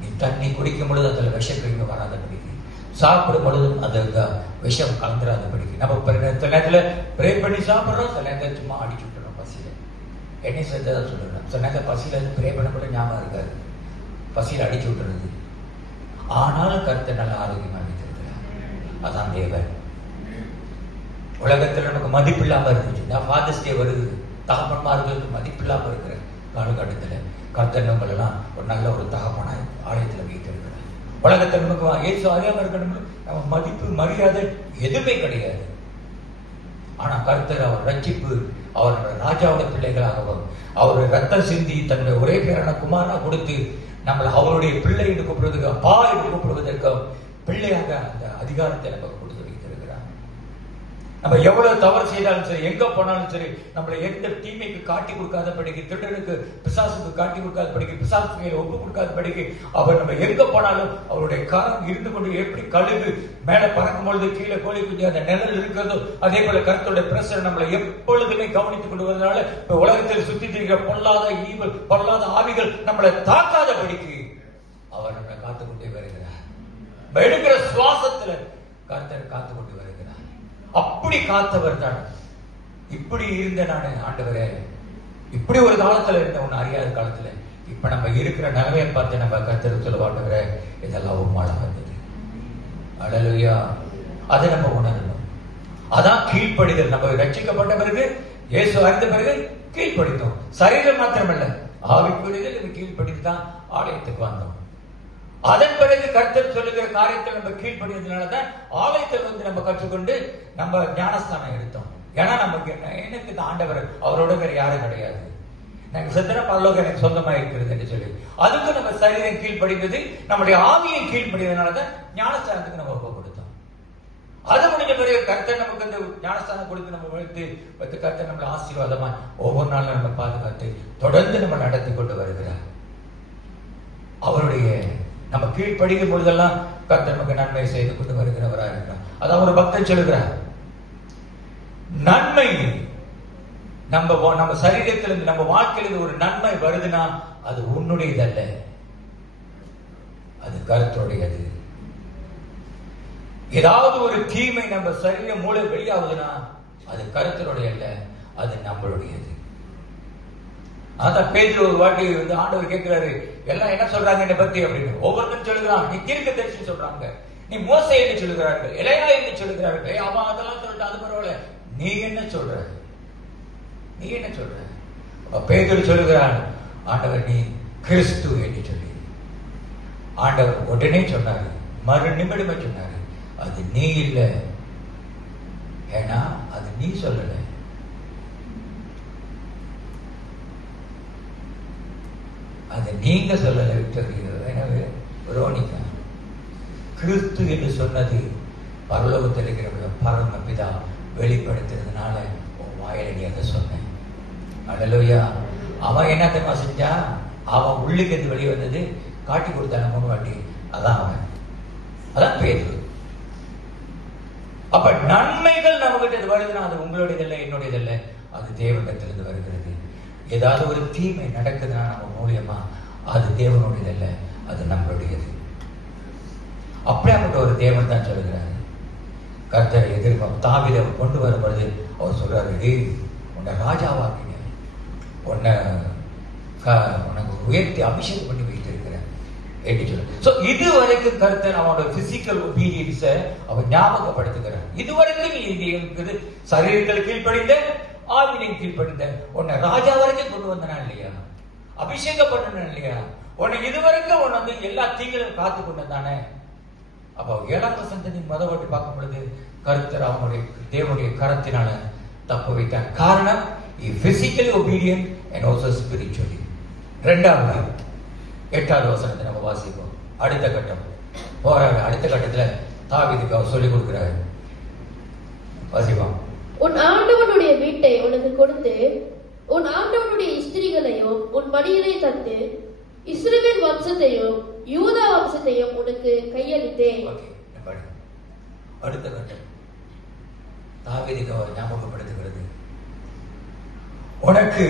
நீ தண்ணி குடிக்கும் பொழுது அதில் விஷக்கிருமி வராதபடிக்கு, சாப்பிடும் பொழுதும் அதுல விஷம் கலந்துராதபடிக்கு. நம்ம நேரத்துல ப்ரே பண்ணி சாப்பிட்றோம், சில நேரத்தில் சும்மா அடிச்சு விட்டுறோம் பசியில. என்னை சேர்த்ததான் சொல்லுறோம், சில நேரத்தில் பசியில ப்ரே பண்ண கூட ஞாபகம் இருக்காது, பசியில அடிச்சு விட்டுறது. ஆனாலும் கர்த்தர் நல்ல ஆரோக்கியமாக வைத்திருக்கிறார். அதான் தேவன். உலகத்தில் நமக்கு மதிப்பு இல்லாம இருந்துச்சு, ஃபாதர்ஸ் டே வருது, தகப்பன்மார்களுக்கு மதிப்பு இல்லாம இருக்கிற காலகட்டத்தில் கர்த்தர் நம்மளெல்லாம் ஒரு நல்ல ஒரு தகப்பனாய் ஆலயத்தில் வைத்திருக்கிறார். உலகத்தில் நமக்கு ஏசு அறியாம இருக்கணும், நம்ம மதிப்பு மரியாதை எதுவுமே கிடையாது. ஆனா கர்த்தர் அவர் ரட்சிப்பு, அவர் ராஜாவோட பிள்ளைகளாகவும் அவருடைய ரத்தம் சிந்தி தன்னுடைய ஒரே பேரான குமாரனா கொடுத்து நம்மளை அவருடைய பிள்ளை என்று கூப்பிடுவதற்கு, அப்பா என்று கூப்பிடுவதற்கு பிள்ளையாக அந்த அதிகாரத்தை நமக்கு கொடுத்து வைத்திருக்கிறார். நம்ம எவ்வளவு தவறு செய்தாலும் சரி, எங்க போனாலும் சரி, நம்மளை எந்த தீமைக்கு காட்டி கொடுக்காதபடிக்கு, திருடனுக்கு பிசாசுக்கு காட்டி கொடுக்காதபடிக்கு, பிசாசுக்கு ஒப்பு கொடுக்காதபடிக்கு, அவர் நம்ம எங்க போனாலும் அவருடைய கரம் இருந்து கொண்டு, எப்படி கழுகு மேல பறக்கும் பொழுது கீழே கோழி குஞ்சு அந்த நிழல் இருக்கிறதோ, அதே போல கர்த்தருடைய பிரசர் நம்மளை எப்பொழுதுமே கவனித்துக் கொள்வதனால இப்ப உலகத்தில் சுத்தி திரிகிற பொல்லாத ஈவல், பொல்லாத ஆவிகள் நம்மளை தாக்காதபடிக்கு அவர் நம்மளை காத்துக் கொண்டே வருகிறார். எடுக்கிற சுவாசத்துல கர்த்தர் காத்துக் கொண்டு வருகிறார். அப்படி காத்தவர் தான். இப்படி இருந்த நான் ஆண்டவரே, இப்படி ஒரு காலத்துல இருந்த ஒன்னு அறியாத காலத்துல இப்ப நம்ம இருக்கிற நிலைமையை பார்த்து நம்ம கர்த்தர் சொல்ல, ஆண்டவரே இதெல்லாம் உம்மால வந்தது. அல்லேலூயா. அதை நம்ம உணரணும். அதான் கீழ்ப்படிதல். நம்ம ரட்சிக்கப்பட்ட பிறகு, இயேசு அறிந்த பிறகு கீழ்ப்படித்தோம். சரீரம் மாத்திரமல்ல, ஆவிக்குரியதில் நம்ம கீழ்ப்படித்து தான் ஆலயத்துக்கு வந்தோம். அதன் பிறகு கர்த்தர் சொல்லுகிற காரியத்தை நம்ம கீழ்ப்படியதுனாலதான் ஆலயத்தில் வந்து நம்ம கற்றுக்கொண்டு நம்ம ஞானஸ்தானம் எடுத்தோம். ஏன்னா நமக்கு எனக்கு இந்த ஆண்டவர், அவரோட வேற யாரும் கிடையாது, எனக்கு செத்தன பரலோகம் எனக்கு சொந்தமா இருக்கிறது என்று சொல்லி அதுக்கு நம்ம சரீரம் கீழ்ப்படிந்தது, நம்முடைய ஆவியை கீழ்ப்படியதுனாலதான் ஞானஸ்தானத்துக்கு நம்ம ஒப்பு கொடுத்தோம். அது முடிஞ்ச பிறகு கர்த்தர் நமக்கு இந்த ஞானஸ்தானம் கொடுத்து நம்ம வளர்த்து கர்த்தர் நம்மளை ஆசீர்வாதமா ஒவ்வொரு நாளும் நம்ம பாதுகாத்து தொடர்ந்து நம்ம நடத்தி கொண்டு வருகிறார். அவருடைய நம்ம கீழ்ப்படிக்கும் பொழுதெல்லாம் கர்த்தர் நமக்கு நன்மை செய்து கொண்டு வருகிறவராக இருக்கிறார். அதான் ஒரு பக்தன் சொல்லுகிறார், நன்மை நம்ம சரீரத்திலிருந்து நம்ம வாழ்க்கையிலிருந்து ஒரு நன்மை வருதுன்னா அது உன்னுடையதல்ல, அது கர்த்தருடையது. ஏதாவது ஒரு தீமை நம்ம சரீரம் மூளை வெளியாகுதுன்னா அது கர்த்தருடைய அல்ல, அது நம்மளுடையது. அதான் பேதுரு ஒரு வாட்டி வந்து ஆண்டவர் கேட்கிறாரு, எல்லாம் என்ன சொல்றாங்க என்னை பத்தி அப்படின்னு. ஒவ்வொருத்தரும் சொல்லுகிறான், நீ தீர்க்கதரிசி சொல்றாங்க, நீ மோசே என்று சொல்லுகிறார்கள், எலையா என்று சொல்லுகிறார்கள். அவன் அதெல்லாம் சொல்லிட்டு அது பரவாயில்ல, நீ என்ன சொல்ற, நீ என்ன சொல்ற? பேதுரு சொல்லுகிறான், ஆண்டவர் நீ கிறிஸ்து என்று சொல்லி. ஆண்டவர் உடனே சொன்னாரு, மறு நிமிடமே சொன்னாரு, அது நீ இல்லை, ஏன்னா அது நீ சொல்லல, அது நீங்க சொல்லல விக்டோரியா. எனவே ரோனிகா, கிறிஸ்து என்று சொன்னது பரலோகத்தில் இருக்கிற பரம பிதா வெளிப்படுத்துறதுனால உன் வாயில நீ அதை சொன்ன. அல்லேலூயா. அவன் என்ன தெரியுமா செஞ்சா, அவன் உள்ளுக்கு எது வெளியே வந்தது காட்டி கொடுத்தான 3 வாட்டி. அதான் அவன், அதான் பேதுரு. அப்ப நன்மைகள் நம்ம கிட்ட வருதுன்னா அது உங்களுடையதில்லை, என்னுடையதில்லை, அது தேவனிடத்திலிருந்து வருகிறது. ஏதாவது ஒரு தீமை நடக்குதுன்னா நம்ம மூலியமா அது தேவனுடையதில்லை, அது நம்மளுடையது. அப்படியாப்பட்ட ஒரு தேவன் தான் சொல்லுகிறாரு. கர்த்தரை எதிர்பார்ப்பு தாவீதை கொண்டு வரும்பொழுது அவர் சொல்றாரு, டேய் உன்னை ராஜாவாக்கின, உனக்கு உயர்த்தி அபிஷேகம் பண்ணி வைத்திருக்கிறேன் என்று சொல்ல. இது வரைக்கும் கர்த்தர் அவனோட பிசிக்கல் ஒபீடியன்ஸை அவன் ஞாபகப்படுத்துகிறார். இதுவரைக்கும் நீ இருக்குது சரீரத்தில் கீழ்ப்படிந்த, ஆவியின் கீழ்ப்படிந்த, உன்னை ராஜா வரைக்கும் கொண்டு வந்தனா இல்லையா, அபிஷேகம் பண்ணணும் இல்லையா, உன்னை இதுவரைக்கும் உன்னை வந்து எல்லா தீங்களும் காத்து கொண்டு தானே. அப்ப 7ஆம் வசனத்தின் மதவட்டி பார்க்கும் பொழுது கர்த்தர் அவனுடைய தேவனுடைய கரத்தினால தப்பு வைத்தார். காரணம், physically obedient and also spiritually. 2வது 8வது வசனத்தை நம்ம வாசிப்போம். அடுத்த கட்டம் போறாரு. அடுத்த கட்டத்துல தாவீதுக்கு அவர் சொல்லிக் கொடுக்கிறாரு. வாசிப்போம். உன் ஆண்டவனுடைய வீட்டை உனக்கு கொடுத்து, உன் ஆண்டவனுடைய ஸ்திரீகளையும் உன் மடியிலே தந்து, இஸ்ரவேல் வம்சத்தையும் யூதா வம்சத்தையும் உனக்கு கையளித்தேன். அடுத்த கட்டம் தாவீதுக்கு அவர் ஞாபகப்படுத்துகிறது, உனக்கு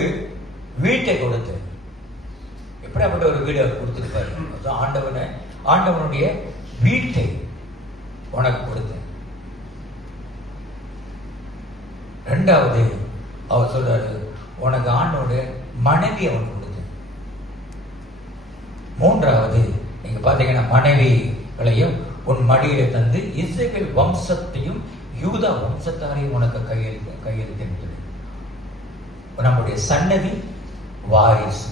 வீட்டை கொடுத்து. எப்படிப்பட்ட ஒரு வீடு அவர் கொடுத்திருப்பாரு. ஆண்டவனுடைய வீட்டை உனக்கு கொடுத்தேன். 2வது அவர் சொல்றாரு, உனக்கு ஆண்டோட மனைவி அவன் கொடுத்தேன். 3வது நீங்க பாத்தீங்கன்னா மனைவிகளையும் உன் மடியில தந்து இஸ்ரவேல் வம்சத்தையும் யூதா வம்சத்தாரையும் உனக்கு கையெழுத்து. நம்முடைய சன்னதி வாரிசு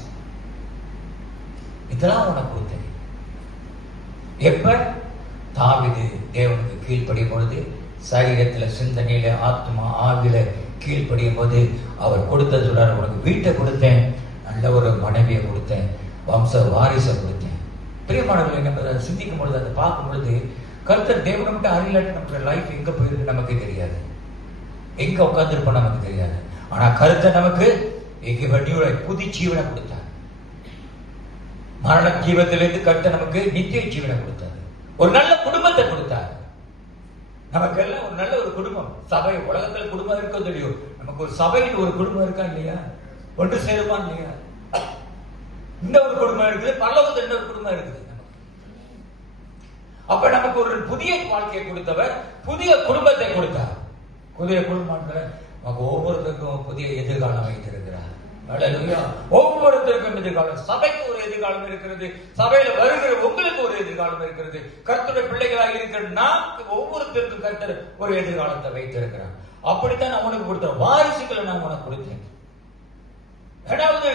இதெல்லாம் உனக்கு கொடுத்தேன். எப்ப தாவீது தேவனுக்கு கீழ்ப்படியும் பொழுது, சரீரத்துல சிந்தனையில ஆத்மா ஆவில கீழ்ப்படியும் போது அவர் கொடுத்தது சொல்றாரு, உனக்கு வீட்டை கொடுத்தேன், நல்ல ஒரு மனைவியை கொடுத்தேன், வம்ச வாரிசை கொடுத்தேன். பிரியமானவர்களை நம்ம சிந்திக்கும் பொழுது, அதை பார்க்கும் பொழுது கர்த்தர் தேவனை மட்டும் அறியலாட்டு நம்ம லைஃப் எங்க போயிருக்கு நமக்கு தெரியாது, எங்க உட்கார்ந்துருப்போம் நமக்கு தெரியாது. ஆனா கர்த்தர் நமக்கு புது ஜீவனை கொடுத்தார். மரண ஜீவத்திலிருந்து கர்த்தர் நமக்கு நித்திய ஜீவனை கொடுத்தார். ஒரு நல்ல குடும்பத்தை கொடுத்தார். நமக்கு எல்லாம் ஒரு நல்ல ஒரு குடும்பம், சபை. உலகத்துல குடும்பம் இருக்கோ தெரியும், நமக்கு ஒரு சபையில் ஒரு குடும்பம் இருக்கா இல்லையா, ஒன்று சேருமா இல்லையா? இந்த ஒரு குடும்பம் இருக்குது, பரலோகத்தில் இன்னொரு குடும்பம் இருக்குது. அப்ப நமக்கு ஒரு புதிய வாழ்க்கையை கொடுத்தவர், புதிய குடும்பத்தை கொடுத்தார். புதிய குடும்பங்களை நமக்கு ஒவ்வொருத்தருக்கும் புதிய எதிர்காலம் வைத்திருக்கிறார். ஒவ்வொருத்தருக்கும் எதிர்காலம். சபைக்கு ஒரு எதிர்காலம் இருக்கிறது, சபையில வருகிற உங்களுக்கு ஒரு எதிர்காலம் இருக்கிறது. கர்த்தருடைய பிள்ளைகளாக இருக்கிற நமக்கு ஒவ்வொருத்தருக்கும் கர்த்தர் ஒரு எதிர்காலத்தை வைத்திருக்கிறார். அப்படித்தான் நான் உனக்கு கொடுத்தேன். வாரிசுகளை நான் உனக்கு கொடுத்தேன். ரெண்டாவது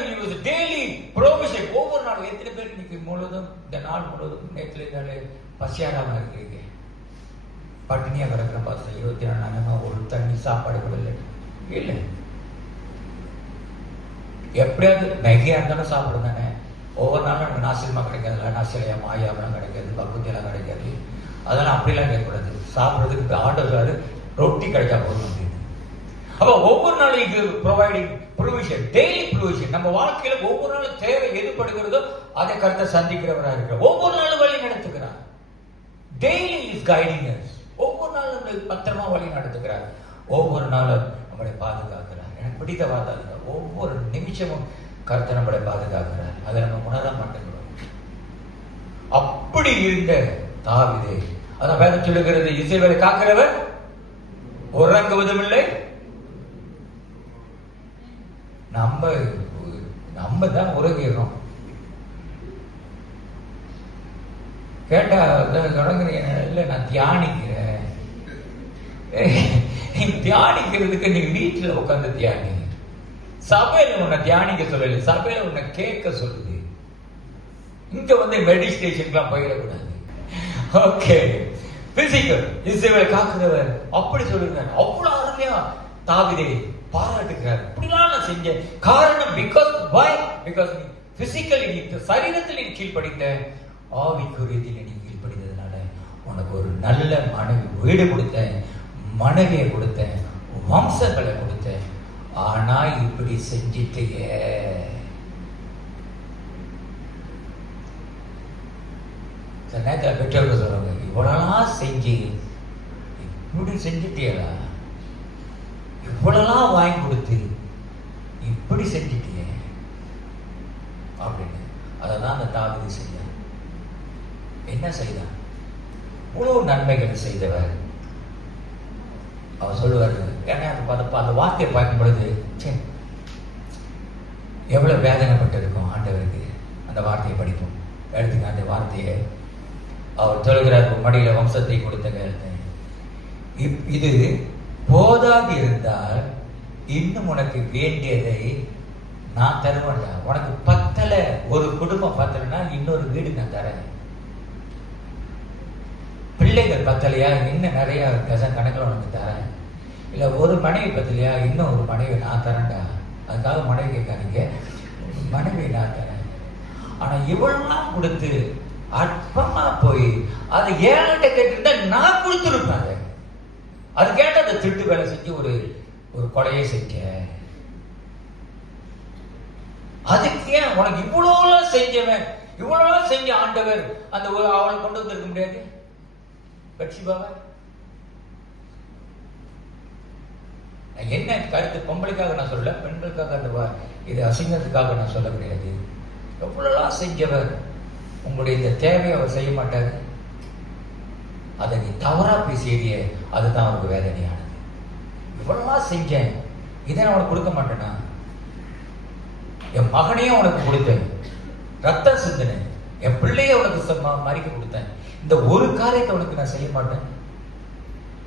டெய்லி ப்ரொவிஷன். ஒவ்வொரு நாளும் எத்தனை பேர் இன்னைக்கு முழுவதும் இந்த நாள் முழுவதும் நேற்று இருந்தாலே பசியாராம இருக்கிறீங்க, பட்டினியா கிடக்கிற பாச 24 நேரமா ஒரு தண்ணி சாப்பாடு கூட இல்லை. எப்படியாவது மேகியா இருந்தாலும் சாப்பிடும் தானே. ஒவ்வொரு நாளும் நமக்கு நாசிலமா கிடைக்காதுல்ல, நாசிலையா மாயாவெல்லாம் கிடைக்காது, பக்குத்தியெல்லாம் கிடைக்காது. அதெல்லாம் அப்படிலாம் கேட்கக்கூடாது. சாப்பிட்றதுக்கு ஆர்டர் ரொட்டி கிடைச்சா போதும் அப்படின்னு. அப்ப ஒவ்வொரு நாளும் இது ப்ரொவைடிங் ப்ரொவிஷன், டெய்லி ப்ரொவிஷன். நம்ம வாழ்க்கையில ஒவ்வொரு நாளும் தேவை எதுப்படுகிறதோ அதை கருத்தை சந்திக்கிறவராக இருக்கிறார். ஒவ்வொரு நாளும் வழி நடத்துகிறார். Daily is guiding us. ஒவ்வொரு நாளும் நம்மளை பத்திரமா வழி நடத்துகிறார். ஒவ்வொரு நாளும் நம்மளை பாதுகாக்கிறார். எனக்கு பிடித்த வார்த்தை, ஒவ்வொரு நிமிஷமும் கருத்தை நம்மளை பாதுகாக்கிறார். அதை நம்ம உணர மாட்டேங்கிறோம். அப்படி இருந்த தாவீது, அதான் வேதம் சொல்லுகிறது, இஸ்ரவேலை காக்கிறவர் உறங்குவதும் இல்லை. நம்ம தான் உறங்கிடுறோம். கேட்டா தொடங்குறீங்க, இல்லை நான் தியானிக்கிறேன். தியானிக்கிறதுக்கு நீங்க வீட்டுல உட்காந்து தியானி. சபையில உன்னை தியானிக்க சொல்லல, சபையில உன்னை கேட்க சொல்லுது. இங்க வந்து மெடிடேஷன்லாம் போயிடக்கூடாது. ஓகே, பிசிக்கல் இஸ்ரவேலை காக்கிறவர் அப்படி சொல்லுகிறார். அவ்வளவு அருமையா தாவீதை பாராட்டுகிறார். இப்படிலாம் நான் செஞ்சேன். காரணம் பிகாஸ் நீ பிசிக்கலி, நீ சரீரத்தில் நீ கீழ்படித்த, ஆவிக்குரியத்தில் நீ கீழ்படித்ததுனால உனக்கு ஒரு நல்ல மனைவி, வீடு கொடுத்தேன், மனைவியை கொடுத்தேன், வம்சங்களை கொடுத்தேன். ஆனா இப்படி செஞ்சிட்டே. நேரத்தில் பெற்றோர்கள் சொல்றாங்க, இவ்வளவுலாம் செஞ்சு இப்படி செஞ்சிட்டியலா, இவ்வளவுலாம் வாங்கி கொடுத்து இப்படி செஞ்சிட்டிய அப்படின்னு. அதான் அந்த தாவீது செய்தார். என்ன செய்தார்? இவ்வளவு நன்மைகள் செய்தவர். அவர் சொல்லுவார், ஏன்னா அந்த வார்த்தையை பார்க்கும் பொழுது எவ்வளவு வேதனைப்பட்டு இருக்கும் ஆண்டவருக்கு. அந்த வார்த்தையை படிப்போம். எடுத்துக்க அந்த வார்த்தையை அவர் சொல்கிறார், மடியில வம்சத்தை கொடுத்த இது போதாது இருந்தால் இன்னும் உனக்கு வேண்டியதை நான் தருவேன்டா. உனக்கு பத்தல, ஒரு குடும்பம் பத்தலைன்னா இன்னொரு வீடு நான் தரேன். பிள்ளைகள் பத்தலையா, இன்னும் நிறைய டசன் கணக்கில் உனக்கு தரேன். இல்ல ஒரு மனைவி பத்தலையா, இன்னும் ஒரு மனைவி நான் தரேன்டா. அதுக்காக மனைவி கேட்காதீங்க, மனைவி நான் தரேன். ஆனா இவெல்லாம் கொடுத்து அற்பமா போய் அது ஏன்கிட்ட கேட்டிருந்தா நான் கொடுத்துருப்பேன். அது கேட்ட அந்த திருட்டு வேலை செஞ்சு ஒரு கொலையை செஞ்ச. அதுக்கு ஏன் உனக்கு இவ்வளவு செஞ்சவன், இவ்வளவு செஞ்ச ஆண்டவர் அந்த அவளை கொண்டு வந்திருக்க முடியாது? பட்சிபாவா என்ன கருத்து? பொம்பளைக்காக நான் சொல்ல, பெண்களுக்காக அந்த இது அசிங்கத்துக்காக நான் சொல்ல முடியாது. எவ்வளவு செஞ்சவர், உங்களுடைய இந்த தேவையை அவர் செய்ய மாட்டார். அதை நீ தவறா பேசிய, அதுதான் அவருக்கு வேதனையானது. இவ்வளவு செஞ்சேன், இதை நான் உனக்கு கொடுக்க மாட்டேனா? என் மகனையும் உனக்கு கொடுத்தேன், ரத்தம் சிந்தினேன், என் பிள்ளைய உனக்கு மறிக்க கொடுத்தேன், இந்த ஒரு காரியத்தை உனக்கு நான் செய்ய மாட்டேன்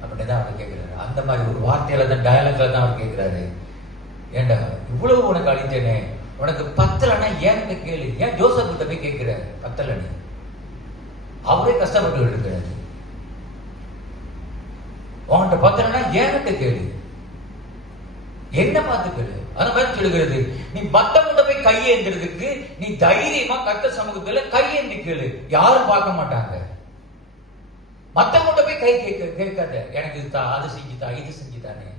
அப்படின்னு தான் அவர் கேட்கிறாரு. அந்த மாதிரி ஒரு வார்த்தையில தான், டயலாக்ல தான் அவர் கேட்கிறாரு. ஏண்டா இவ்வளவு உனக்கு அழித்தேனே, உனக்கு பத்தலன்னா ஏன்கிட்ட கேளு. ஏன் ஜோசப் கிட்ட போய் கேட்கிற பத்தலன்னு? அவரே கஷ்டப்பட்டு இருக்கிறாரு. உன்கிட்ட பத்தலன்னா ஏன்கிட்ட கேளு, என்ன பார்த்து கேளு. அந்த மாதிரி சொல்லுகிறது, நீ மத்தவங்கிட்ட போய் கையேந்திரதுக்கு நீ தைரியமா கர்த்தர் சமூகத்துல கையேந்தி கேளு. யாரும் பார்க்க மாட்டாங்க. மத்தவங்கிட்ட போய் கை கேட்காத, எனக்கு இது அது செஞ்சுதா, இது செஞ்சுதானே.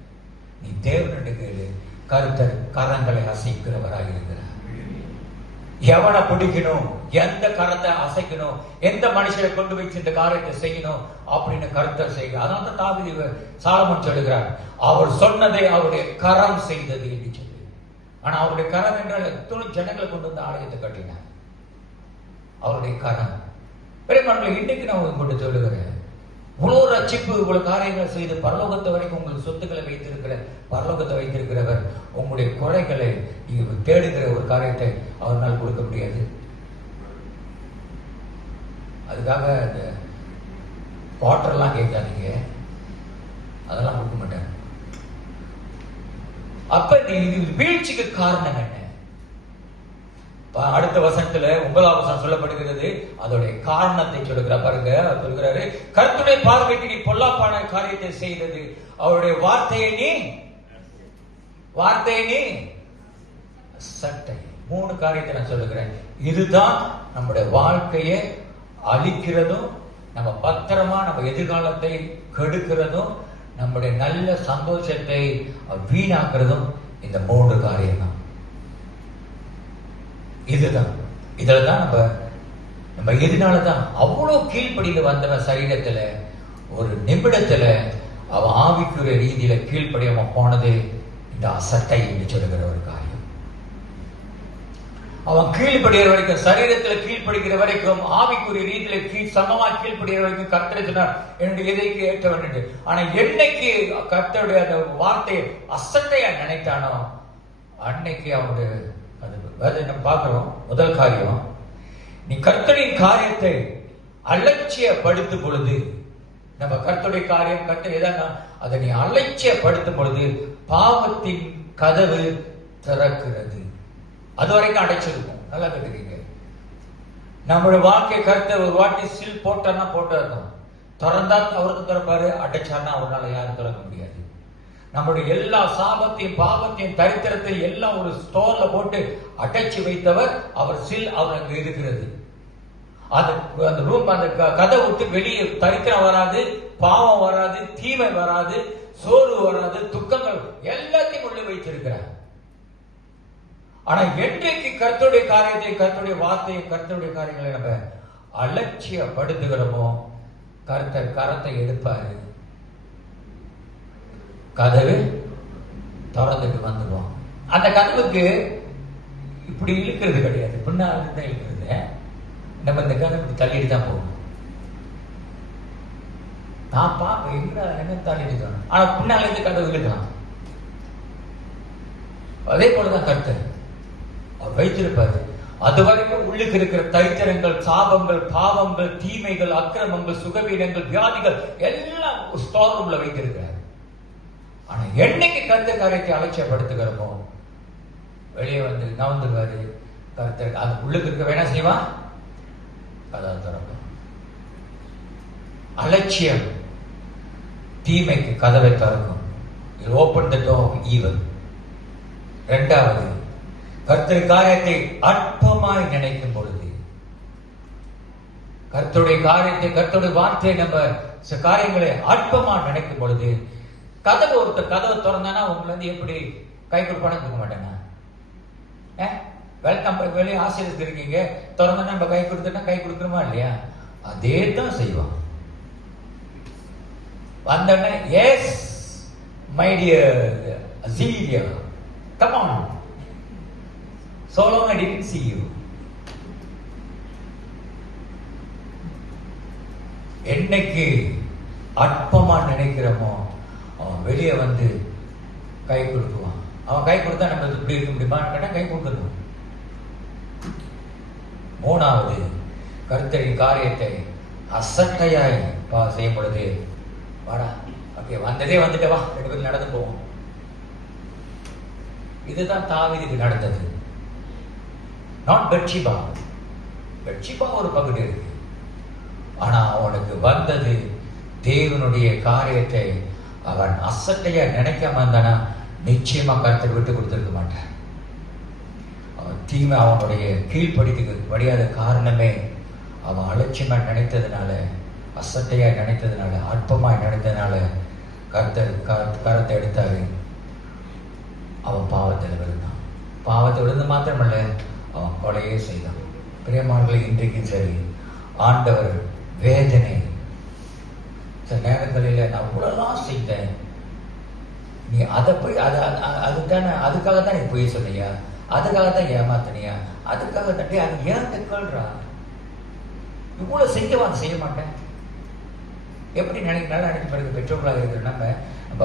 நீ தேவனிட்ட கேளு. கர்த்தர் கரங்களை அசைக்கிறவராக இருக்கிறார். எவனை பிடிக்கணும், எந்த கரத்தை அசைக்கணும், எந்த மனுஷரை கொண்டு வச்சு இந்த காரியத்தை செய்யணும் அப்படின்னு கர்த்தர் செய்கிறார். அதனால தாவீது சாலமோன் சொல்லுகிறார், அவர் சொன்னதை அவருடைய கரம் செய்தது என்று சொல்லி. ஆனா அவருடைய கரம் என்றால் எத்தனை ஜனங்களை கொண்டு வந்து ஆலயத்தை கட்டினார். அவருடைய கரம் பெருமாள். இன்னைக்கு நான் கொண்டு சொல்லுகிறேன், இவ்வளவு ரட்சிப்பு, இவ்வளவு காரியங்களை செய்து பரலோகத்தை வரைக்கும் உங்களுக்கு சொத்துக்களை வைத்திருக்கிற, பரலோகத்தை வைத்திருக்கிறவர் உங்களுடைய குறைகளை நீங்க தேடுகிற ஒரு காரியத்தை அவரால் கொடுக்க முடியாது. அதுக்காக இந்த வாட்டர்லாம் கேட்காதீங்க, அதெல்லாம் கொடுக்க மாட்டாங்க. அப்ப இது வீழ்ச்சிக்கு காரணம் என்ன? அடுத்த வசனத்துல 9ஆம் வசனம் சொல்லப்படுகிறது. அதோடைய காரணத்தை சொல்லுகிறார் பாருங்க. அவர் சொல்கிறாரு, கர்த்தருடைய பார்வைக்கு நீ பொல்லாப்பான காரியத்தை செய்தது, அவருடைய வார்த்தையை நீ சட்டை. 3 காரியத்தை நான் சொல்லுகிறேன். இதுதான் நம்முடைய வாழ்க்கையை அழிக்கிறதும், நம்ம பத்திரமா நம்ம எதிர்காலத்தை கெடுக்கிறதும், நம்முடைய நல்ல சந்தோஷத்தை வீணாக்குறதும் இந்த 3 காரியம் தான். இதுதான் இதுலதான் நம்ம எதினாலதான் அவ்வளவு கீழ்ப்படிந்து வந்தவன் சரீரத்துல ஒரு நிமிடத்துல அவன் ஆவிக்குரிய ரீதியில கீழ்ப்படியாம போனது இந்த அசட்டை என்று சொல்லுகிற ஒரு காரியம். அவன் கீழ்ப்படுகிற வரைக்கும், சரீரத்துல கீழ்ப்படுகிற வரைக்கும், ஆவிக்குரிய ரீதியில சமமா கீழ்ப்படுகிற வரைக்கும் கர்த்தர் சொன்னார் என்னுடைய எதைக்கு ஏற்றவன் என்று. ஆனா என்னைக்கு கர்த்தருடைய அந்த வார்த்தையை அசட்டையா நினைத்தானோ அன்னைக்கு அவனுடைய அது நம்ம பார்க்கிறோம். முதல் காரியம், நீ கர்த்தரின் காரியத்தை அலட்சியப்படுத்தும் பொழுது, நம்ம கர்த்தருடைய காரியம் கர்த்தர் எதானா அதை நீ அலட்சியப்படுத்தும் பொழுது பாவத்தின் கதவு திறக்கிறது. அது வரைக்கும் அடைச்சிருக்கும். நல்லா கேட்டுக்கீங்க. நம்மளுடைய வாழ்க்கை கர்த்தர் ஒரு வாட்டி சில் போட்டான்னா போட்டாதான், திறந்தா அவருக்கு திறப்பாரு, அடைச்சான்னா அவரால் யாரும் திறக்க முடியாது. நம்முடைய எல்லா சாபத்தையும் பாவத்தையும் தரித்திரத்தையும் எல்லாம் ஒரு ஸ்டோர்ல போட்டு அடைச்சு வைத்தவர் அவர் சில் அவர் அங்க இருக்கிறது. அந்த ரூம் அந்த கதை விட்டு வெளியே தரித்திரம் வராது, பாவம் வராது, தீமை வராது, சோர்வு வராது, துக்கங்கள் எல்லாத்தையும் உள்ள வைத்திருக்கிறார். ஆனா என்றைக்கு கர்த்தருடைய காரியத்தை, கர்த்தருடைய வார்த்தையை, கர்த்தருடைய காரியங்களை நம்ம அலட்சியப்படுத்துகிறோமோ கர்த்தர் கரத்தை எடுப்பாரு, கதவு திறந்துட்டு வந்துடுவோம். அந்த கதவுக்கு இப்படி இழுக்கிறது கிடையாது, பின்னாடி தான் இழுக்கிறது. நம்ம இந்த கதவு இப்படி தள்ளிட்டு தான் போகணும். நான் பார்ப்பேன் என்ன தள்ளிட்டு தான், ஆனா பின்னால இருந்து கதவு இழுக்கலாம். அதே போலதான் கர்த்தர் அவர் வைத்திருப்பாரு. அது வரைக்கும் உள்ளுக்கு இருக்கிற தரித்திரங்கள், சாபங்கள், பாவங்கள், தீமைகள், அக்கிரமங்கள், சுகவீனங்கள், வியாதிகள் எல்லாம் ஸ்டோர் ரூம்ல வைத்திருக்கிறார். ஆனா என்னைக்கு கர்த்தர் காரியத்தை அலட்சியப்படுத்துகிறோமோ வெளியே வந்து நவந்துருவாரு. கர்த்தர் அது உள்ளுக்கு இருக்க வேணா செய்வான், கதவை திறக்கும். அலட்சியம் தீமைக்கு கதவை திறக்கும். இது open the door of evil. இரண்டாவது, கர்த்தர் காரியத்தை அற்பமாய் நினைக்கும் பொழுது, கர்த்தருடைய காரியத்தை, கர்த்தருடைய வார்த்தையை நம்ம காரியங்களை அற்பமா நினைக்கும் பொழுது, கதவு ஒருத்தர் கதவை திறந்தானா உங்களை வந்து எப்படி கை கொடுப்பானு கொடுக்க மாட்டேன்னா, வெல்கம் வெளியே ஆசிரியர் இருக்கீங்க, திறந்தா நம்ம கை கொடுத்தோம்னா கை கொடுக்குறோமா இல்லையா? அதே தான் செய்வான். வந்தோடனே S my dear Azelia, come on, so long I didn't see you. என்னைக்கு அற்பமா நினைக்கிறோமோ அவன் வெளியே வந்து கை கொடுக்குவான். அவன் கை கொடுத்தா நம்ம இப்படி இருக்க முடியுமான்னு கேட்டா கை கொடுக்கணும். மூணாவது, கர்த்தரின் காரியத்தை அசட்டையாய் செய்யும் பொழுது, வாடா ஓகே வந்ததே வந்துட்டே வா, 2 பேரும் நடந்து போவோம். இதுதான் தாவீதுக்கு நடந்தது. நாட் பெட்ஷிபா. பெட்ஷிபா ஒரு பகுதி இருக்கு. ஆனா அவனுக்கு வந்தது தேவனுடைய காரியத்தை அவன் அசட்டையா நினைக்காம இருந்தானா நிச்சயமா கர்த்தர் விட்டு கொடுத்திருக்க மாட்டான். தீமை அவனுடைய கீழ்ப்படிக்கு படியாத காரணமே அவன் அலட்சியமா நினைத்ததுனால, அசட்டையா நினைத்ததுனால, அற்பமா நினைத்ததுனால கர்த்தர் கரத்தை எடுத்தாரு. அவன் பாவத்தில் விழுந்தான். பாவத்தை விழுந்து மாத்திரமல்ல, அவன் கொலையே செய்தான். பிரியமானவர்களே, இன்றைக்கும் சரி, ஆண்டவர் வேதனை சில நேரங்களில் நான் இவ்வளவுலாம் செய்தேன், நீ அதை போய் அதுதானே, அதுக்காக தான் நீ போய் சொன்னியா, அதுக்காக தான் ஏமாத்தினியா, அதுக்காக தட்டி அது ஏன் கேள்றா, இவ்வளவு செய்யவான் செய்ய மாட்டேன் எப்படி நினைக்க நினைச்சு பிறகு பெற்றோர்களாக இருக்கிற நம்ம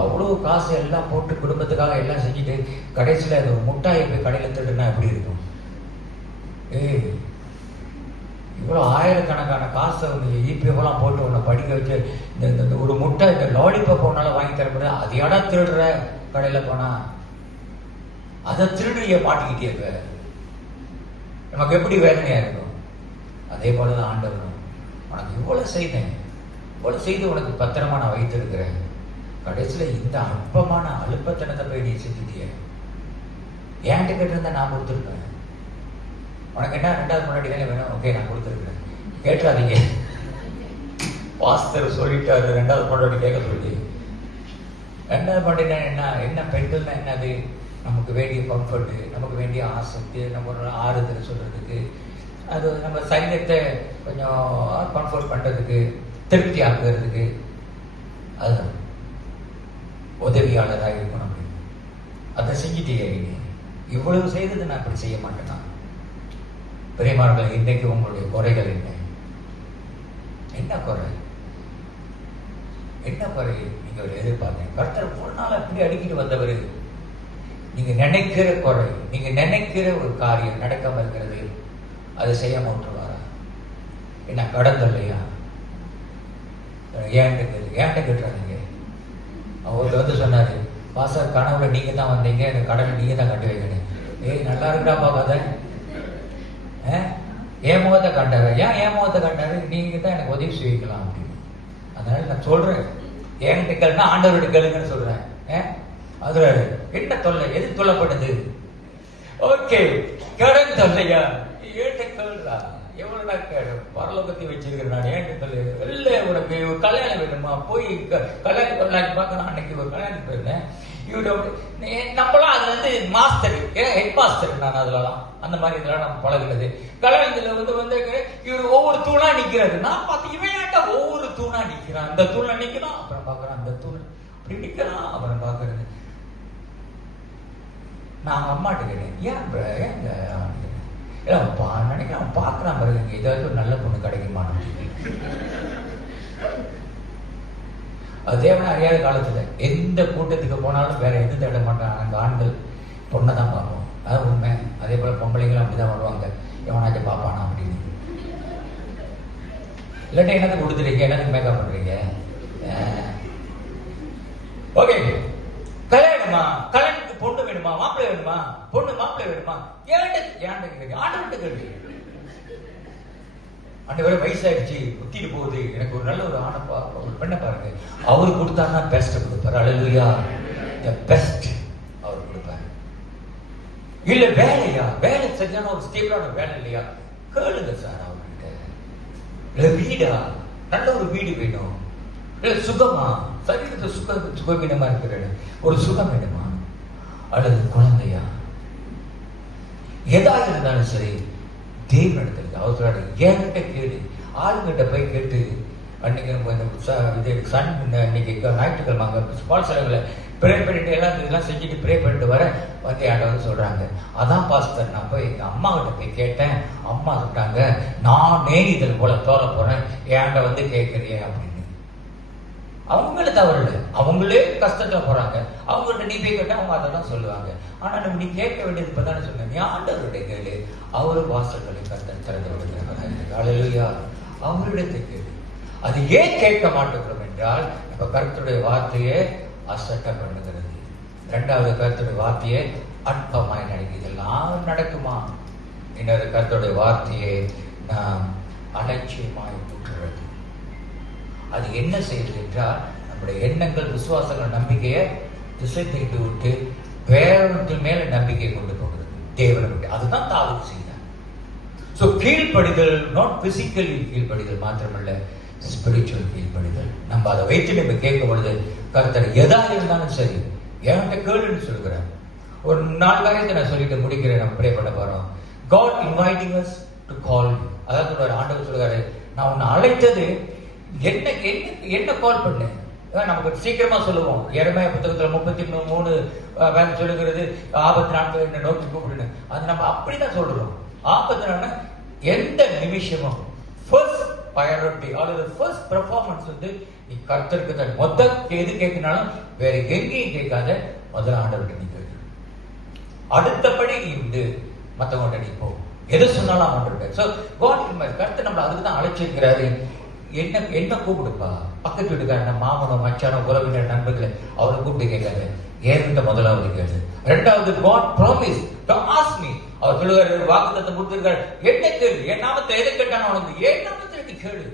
அவ்வளவு காசு எல்லாம் போட்டு குடும்பத்துக்காக எல்லாம் செஞ்சுட்டு கடைசியில் அது ஒரு முட்டாயை போய் கடையில் திருடுனா எப்படி இருக்கும்? இவ்வளோ ஆயிரக்கணக்கான காசை இபிஎஃப்லாம் போட்டு உன்னை படிக்க வச்சு இந்த ஒரு முட்டை இந்த லாலிபாப் உன்னால வாங்கி தரப்பட அது இடம் திருடுற கடையில் போனா அதை திருடிய மாட்டிக்கிட்டே இருக்க. நமக்கு எப்படி வேதனையா இருக்கும்? அதே போலதான் ஆண்டவரும், உனக்கு இவ்வளவு செய்தேன், இவ்வளவு செய்து உனக்கு பத்திரமா நான் வைத்திருக்கிறேன், கடைசியில இந்த அற்பமான அலுப்பத்தனத்தை போய் நீ செஞ்சுட்டிய, ஏன்ட்டு கேட்டிருந்தா நான் கொடுத்துருப்பேன். உனக்கு என்ன 2வது முன்னாடி தானே வேணும்? ஓகே, நான் கொடுத்துருக்கிறேன். கேட்டுறாதீங்க, பாஸ்டர் சொல்லிட்டாரு 2வது முன்னாடி கேட்க சொல்லி. 2வது முன்னாடி என்ன பெண்கள்னா என்னது? நமக்கு வேண்டிய கம்ஃபர்ட், நமக்கு வேண்டிய ஆசக்தி, நம்ம ஒரு ஆறுதல் சொல்றதுக்கு, அது நம்ம சரீரத்தை கொஞ்சம் கம்ஃபர்ட் பண்றதுக்கு, திருப்தி ஆக்குறதுக்கு, அதுதான் உதவியாளராக இருக்கணும். அப்படின்னு அதை செஞ்சுட்டீங்க. இவ்வளவு செய்தது நான் இப்படி செய்ய மாட்டேனா? பிரியமானவர்களே, இன்னைக்கு உங்களுடைய குறைகள் என்ன? என்ன குறை? என்ன குறை நீங்க ஒரு எதிர்பார்த்தீங்க? கர்த்தர் ஒரு நாள் அப்படி அடிக்கிட்டு வந்தவர். நீங்க நினைக்கிற குறை, நீங்க நினைக்கிற ஒரு காரியம் நடக்காம இருக்கிறது, அதை செய்யாம விட்டுருவாரா? என்ன கடந்தல்லையா? ஏன்ட்ட கேட்டுறாங்க. அவர் வந்து சொன்னாரு, பாஸ்டர் கனவுல நீங்க தான் வந்தீங்க, எனக்கு கடனை நீங்க தான் கட்டி வைக்கணும். ஏய், நல்லா இருக்குடாப்பா கதை. என் முகத்தை கண்டாரு. ஏன் என் முகத்தை கண்டாரு? நீங்க தான் எனக்கு உதவி செய்யலாம் அப்படின்னு. அதனால நான் சொல்றேன், என்கிட்ட கேளுன்னா ஆண்டவர்கிட்ட கேளுங்கன்னு சொல்றேன். அதுல என்ன தொல்லை? எது தொல்லப்படுது? ஓகே, கடன் தொல்லையா? ஏன்ட்ட கேளுடா. எவ்வளவுடா கேடு? பரலோகத்தை வச்சிருக்கிறேன் நான். ஏன்ட்ட தொல்லை இல்ல. உனக்கு ஒரு கல்யாணம் வேணுமா? போய் கல்யாணம் பண்ணலான்னு பார்க்க அன்னைக்கு ஒரு கல்யாணம் போயிருந்தேன். நம்மளாம் அது வந்து மாஸ்டர், ஹெட் மாஸ்டர் நான் அதுலலாம். அந்த மாதிரி இதெல்லாம் நம்ம பழகினது. கல்யாணத்துல வந்து இவர் ஒவ்வொரு தூணா நிக்கிறாரு. நான் பார்த்து இவன் ஏன்டா ஒவ்வொரு தூணா நிக்கிறான்? இந்த தூண்ல நிக்கிறான், அப்புறம் பாக்குறான் அந்த தூண் இப்படி நிக்கிறான், அப்புறம் பாக்குறது. நான் அம்மாட்ட கேட்டேன், ஏங்க நினைக்கிறேன் பாக்குறான் பாருங்க, ஏதாவது ஒரு நல்ல பொண்ணு கிடைக்குமா? அது தேவனை அறியாத காலத்துல எந்த கூட்டத்துக்கு போனாலும் வேற எதுவும் தேட மாட்டாங்க. அந்த ஆண்கள் பொண்ணை தான் பார்ப்போம், அது உண்மை. அதே போல பொம்பளைங்களும் அப்படிதான் வருவாங்க, எவனாச்சும் பார்ப்பானா அப்படின்னு. இல்லாட்டி என்னது கொடுத்துருக்கீங்க, என்னதுக்கு மேக்கப் பண்றீங்க? ஓகே, கல்யாணமா? கல்யாணத்துக்கு பொண்ணு வேணுமா? மாப்பிள்ளை வேணுமா? பொண்ணு மாப்பிள்ளை வேணுமா? ஏன்ட்டு ஆண்டவர்கிட்ட கேள்வி. ஆண்டவரே, வயசாயிடுச்சு, குத்திட்டு போகுது, எனக்கு ஒரு நல்ல ஒரு ஆணப்பா, ஒரு பெண்ணை பாருங்க. அவரு கொடுத்தாருன்னா பெஸ்ட் கொடுப்பாரு. அல்லேலூயா, தி பெஸ்ட் அவர் கொடுப்பாரு. இல்ல வேலையா? வேலை சரியான ஒரு ஸ்டேபிளான வேலை இல்லையா? கேளுங்க சார் அவர்கிட்ட. இல்ல வீடா? நல்ல ஒரு வீடு வேணும். இல்ல சுகமா? சரீரத்தை சுகவீனமா இருக்கிற ஒரு சுகம் வேணுமா? அல்லது குழந்தையா? எதா இருந்தாலும் சரி, தேவனிடத்தில் அவர் சொல்றாரு, என்கிட்ட கேளு. ஆளுங்கிட்ட போய் கேட்டு, அன்னைக்கு இன்னைக்கு ஞாயிற்றுக்கிழமை பால் செலவுல ப்ரே பண்ணிட்டு எல்லாம் இதெல்லாம் செஞ்சுட்டு ப்ரே பண்ணிட்டு வர வந்து என்கிட்ட வந்து சொல்றாங்க, அதான் பாஸ்டர் நான் போய் எங்க அம்மா கிட்ட போய் கேட்டேன், அம்மா சொல்லிட்டாங்க நானே இதன் போல தோற போறேன், என்கிட்ட வந்து கேட்கறியே அப்படின்னு. அவங்கள தவறு இல்லை, அவங்களே கஷ்டத்துல போறாங்க, அவங்ககிட்ட நீ போய் கேட்டா அவங்க அதை தான் சொல்லுவாங்க. ஆனா நம்ம நீ கேட்க வேண்டியது இப்பதானே சொன்ன, நீ ஆண்டவருடைய கேளு, அவரு வாசல்களை கர்த்தர் திறந்து விடுகிறார். அல்லேலூயா, அவரிடத்தை கேளு. அது ஏன் கேட்க மாட்டேங்கிறோம் என்றால், இப்ப கர்த்தருடைய வார்த்தையை அசட்டை பண்ணுகிறது. 2வது கர்த்தருடைய வார்த்தையை அற்பமாய் நடக்குது. இதெல்லாம் நடக்குமா? இன்னொரு கர்த்தருடைய வார்த்தையை நாம் அலட்சியமாய் விட்டுறது. அது என்ன செய்யுது என்றால், நம்முடைய எண்ணங்கள், விசுவாசங்கள், நம்பிக்கையை திசை திருப்பி விட்டு வேறொன்று மேல நம்பிக்கை கொண்டு போகிறது. தேவனுடைய அதுதான் தாவீது செய்தார். சோ கீழ்ப்படிதல், நாட் பிசிக்கலி கீழ்ப்படிதல் மாத்திரமல்ல, ஸ்பிரிச்சுவல் கீழ்ப்படிதல். நம்ம அதை வைத்து நம்ம கேட்கும் பொழுது, கர்த்தர் எதா இருந்தாலும் சரி என்கிட்ட கேளுன்னு சொல்கிறேன். ஒரு 4 காரியத்தை நான் சொல்லிட்டு முடிக்கிறேன். நம்ம ப்ரே பண்ண போறோம். God inviting us to call you. அதாவது ஒரு ஆண்டவர் சொல்றாரு, நான் உன்னை அழைத்தது என்ன கால் பண்ணு. நமக்கு சீக்கிரமா சொல்லுவோம். எரேமியா புத்தகத்துல 33 சொல்லுகிறது, ஆபத்து நாட்கள் என்ன நோக்கி கூப்பிடுன்னு. அது நம்ம அப்படிதான் சொல்றோம். ஆபத்து நாள் எந்த நிமிஷமும் ஃபர்ஸ்ட் பயாரிட்டி அல்லது ஃபர்ஸ்ட் பெர்ஃபார்மன்ஸ் வந்து நீ கர்த்தருக்கு தான். எது கேட்கினாலும் வேற எங்கேயும் கேட்காத, முதல்ல ஆண்டவர்கிட்ட நீ கேட்க. அடுத்தபடி நீ வந்து மற்றவங்கள்ட்ட நீ போ, எது சொன்னாலும் ஆண்டவர்கிட்ட. ஸோ காட் கர்த்தர் நம்மளை அதுக்கு தான் அழைச்சிருக்கிறாரு. என்ன கூப்பிடுப்பா. பக்கத்து வீட்டுக்காரன, மாமனோ, மச்சானோ, உறவினர், நண்பர்களை அவரை கூப்பிட்டு கேட்காது. ஏன்கிட்ட முதலாவது கேளு. ரெண்டாவது, God promise to ask me. அவர் சொல்லுவார், வாக்குத்தத்தம் கொடுத்திருக்காரு, என்ன கேளு, என் நாமத்தை எதை கேட்டானோ உனக்கு என் நாமத்தை கேளு,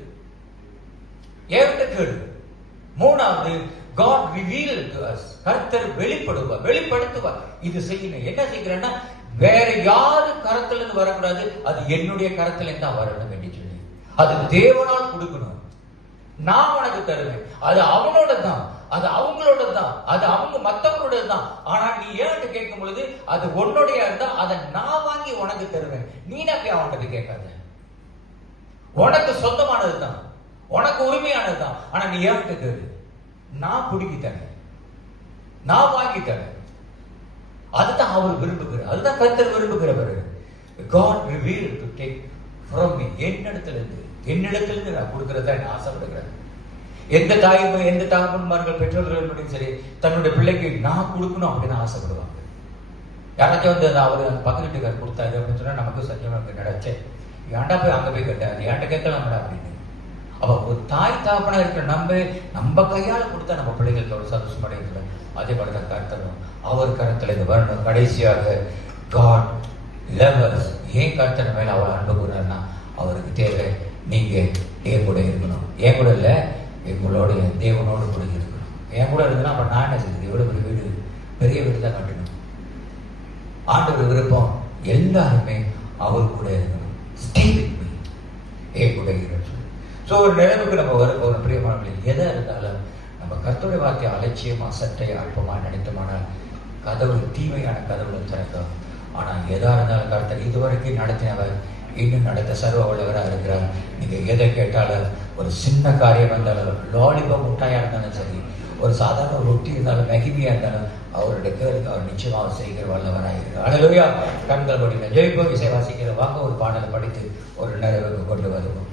ஏன்கிட்ட கேளு. மூணாவது, God revealed to us. கர்த்தர் வெளிப்படுத்துவார். இது செய்யணும். என்ன செய்கிறேன்னா, வேற யாரு கரத்துல இருந்து வரக்கூடாது, அது என்னுடைய கரத்துல இருந்து தான் வரணும் என்று சொல்லி, அது தேவனால் கொடுக்கணும். நான் உனக்கு தருவேன். அது அவனோட தான், அது அவங்களோட தான், அது அவங்க மத்தவங்களோட தான். ஆனா நீ ஏன்ட்டு கேட்கும் பொழுது அது உன்னுடைய இருந்தா அதை நான் வாங்கி உனக்கு தருவேன். நீ போய் அவன்கிட்ட கேட்காத. உனக்கு சொந்தமானது தான், உனக்கு உரிமையானது தான். ஆனா நீ ஏன்ட்டு கேளு. நான் பிடிக்கி தரேன், நான் வாங்கி தரேன். அதுதான் அவர் விரும்புகிறார், அதுதான் கர்த்தர் விரும்புகிறவர். God revealed to take from me. என்னிடத்திலிருந்து நான் கொடுக்கிறதா நான் ஆசைப்படுகிறேன். எந்த தாயும் எந்த தகப்பன்மார்கள் பெற்றோர்கள் சரி தன்னுடைய பிள்ளைக்கு நான் கொடுக்கணும் அப்படின்னு ஆசைப்படுவாங்க. யாராச்சும் வந்து அவர் பக்கத்து வீட்டுக்காரர் கொடுத்தாரு அப்படின்னு சொன்னா நமக்கு சத்தியமா நடச்சே, ஏன்டா போய் அங்க போய் கேட்டாரு, ஏன்டா கேட்கலாம்டா அப்படின்னு. அப்ப ஒரு தாய் தாப்பனா இருக்கிற நம்ம கையால கொடுத்தா நம்ம பிள்ளைகளுக்கு ஒரு சந்தோஷமடையல. அதே மாதிரிதான் கர்த்தரும் அவர் கருத்துல இந்த வரணும். கடைசியாக, God loves us. ஏன் கர்த்தர் மேல அவர் அன்பு கூறாருன்னா, அவருக்கு தேவை நீங்க என் கூட இருக்கணும். என் கூட இல்ல, எங்களோட தேவனோடு கூட இருக்கணும். என் கூட இருக்குன்னா அப்ப நான் என்ன செய்யுது, எவ்வளவு பெரிய வீடு தான் கட்டணும். ஆண்டவர் விருப்பம் எல்லாருமே அவர் கூட இருக்கணும். Stay with me. என் கூட இருக்கணும். ஸோ ஒரு நிலைமைக்கு நம்ம வர போகிற பிரியமானவர்களே, எதை இருந்தாலும் நம்ம கர்த்தருடைய வார்த்தையை அலட்சியமா, சட்டையை அல்பமா நினைத்தோமானால் கதவு, தீமையான கதவுல திறக்கும். ஆனா எதா இருந்தாலும் கர்த்தர் இதுவரைக்கும் நடத்தினவர், இன்னும் நடத்த சர்வ வல்லவராக இருக்கிறார். நீங்க எதை கேட்டாலும், ஒரு சின்ன காரியம் இருந்தாலும், லாலிபா முட்டாயா இருந்தாலும் சரி, ஒரு சாதாரண ரொட்டி இருந்தாலும், மகிமையா இருந்தாலும், அவருடைய கேளுக்கு அவர் நிச்சயமாக செய்கிற வல்லவராக இருக்கிறார். அல்லேலூயா. கண்கள் படிக்கிற ஜெயிப்போம், இசை வாசிக்கிற வாங்க ஒரு பாடலை படித்து ஒரு நிறைவுக்கு கொண்டு வருவோம்.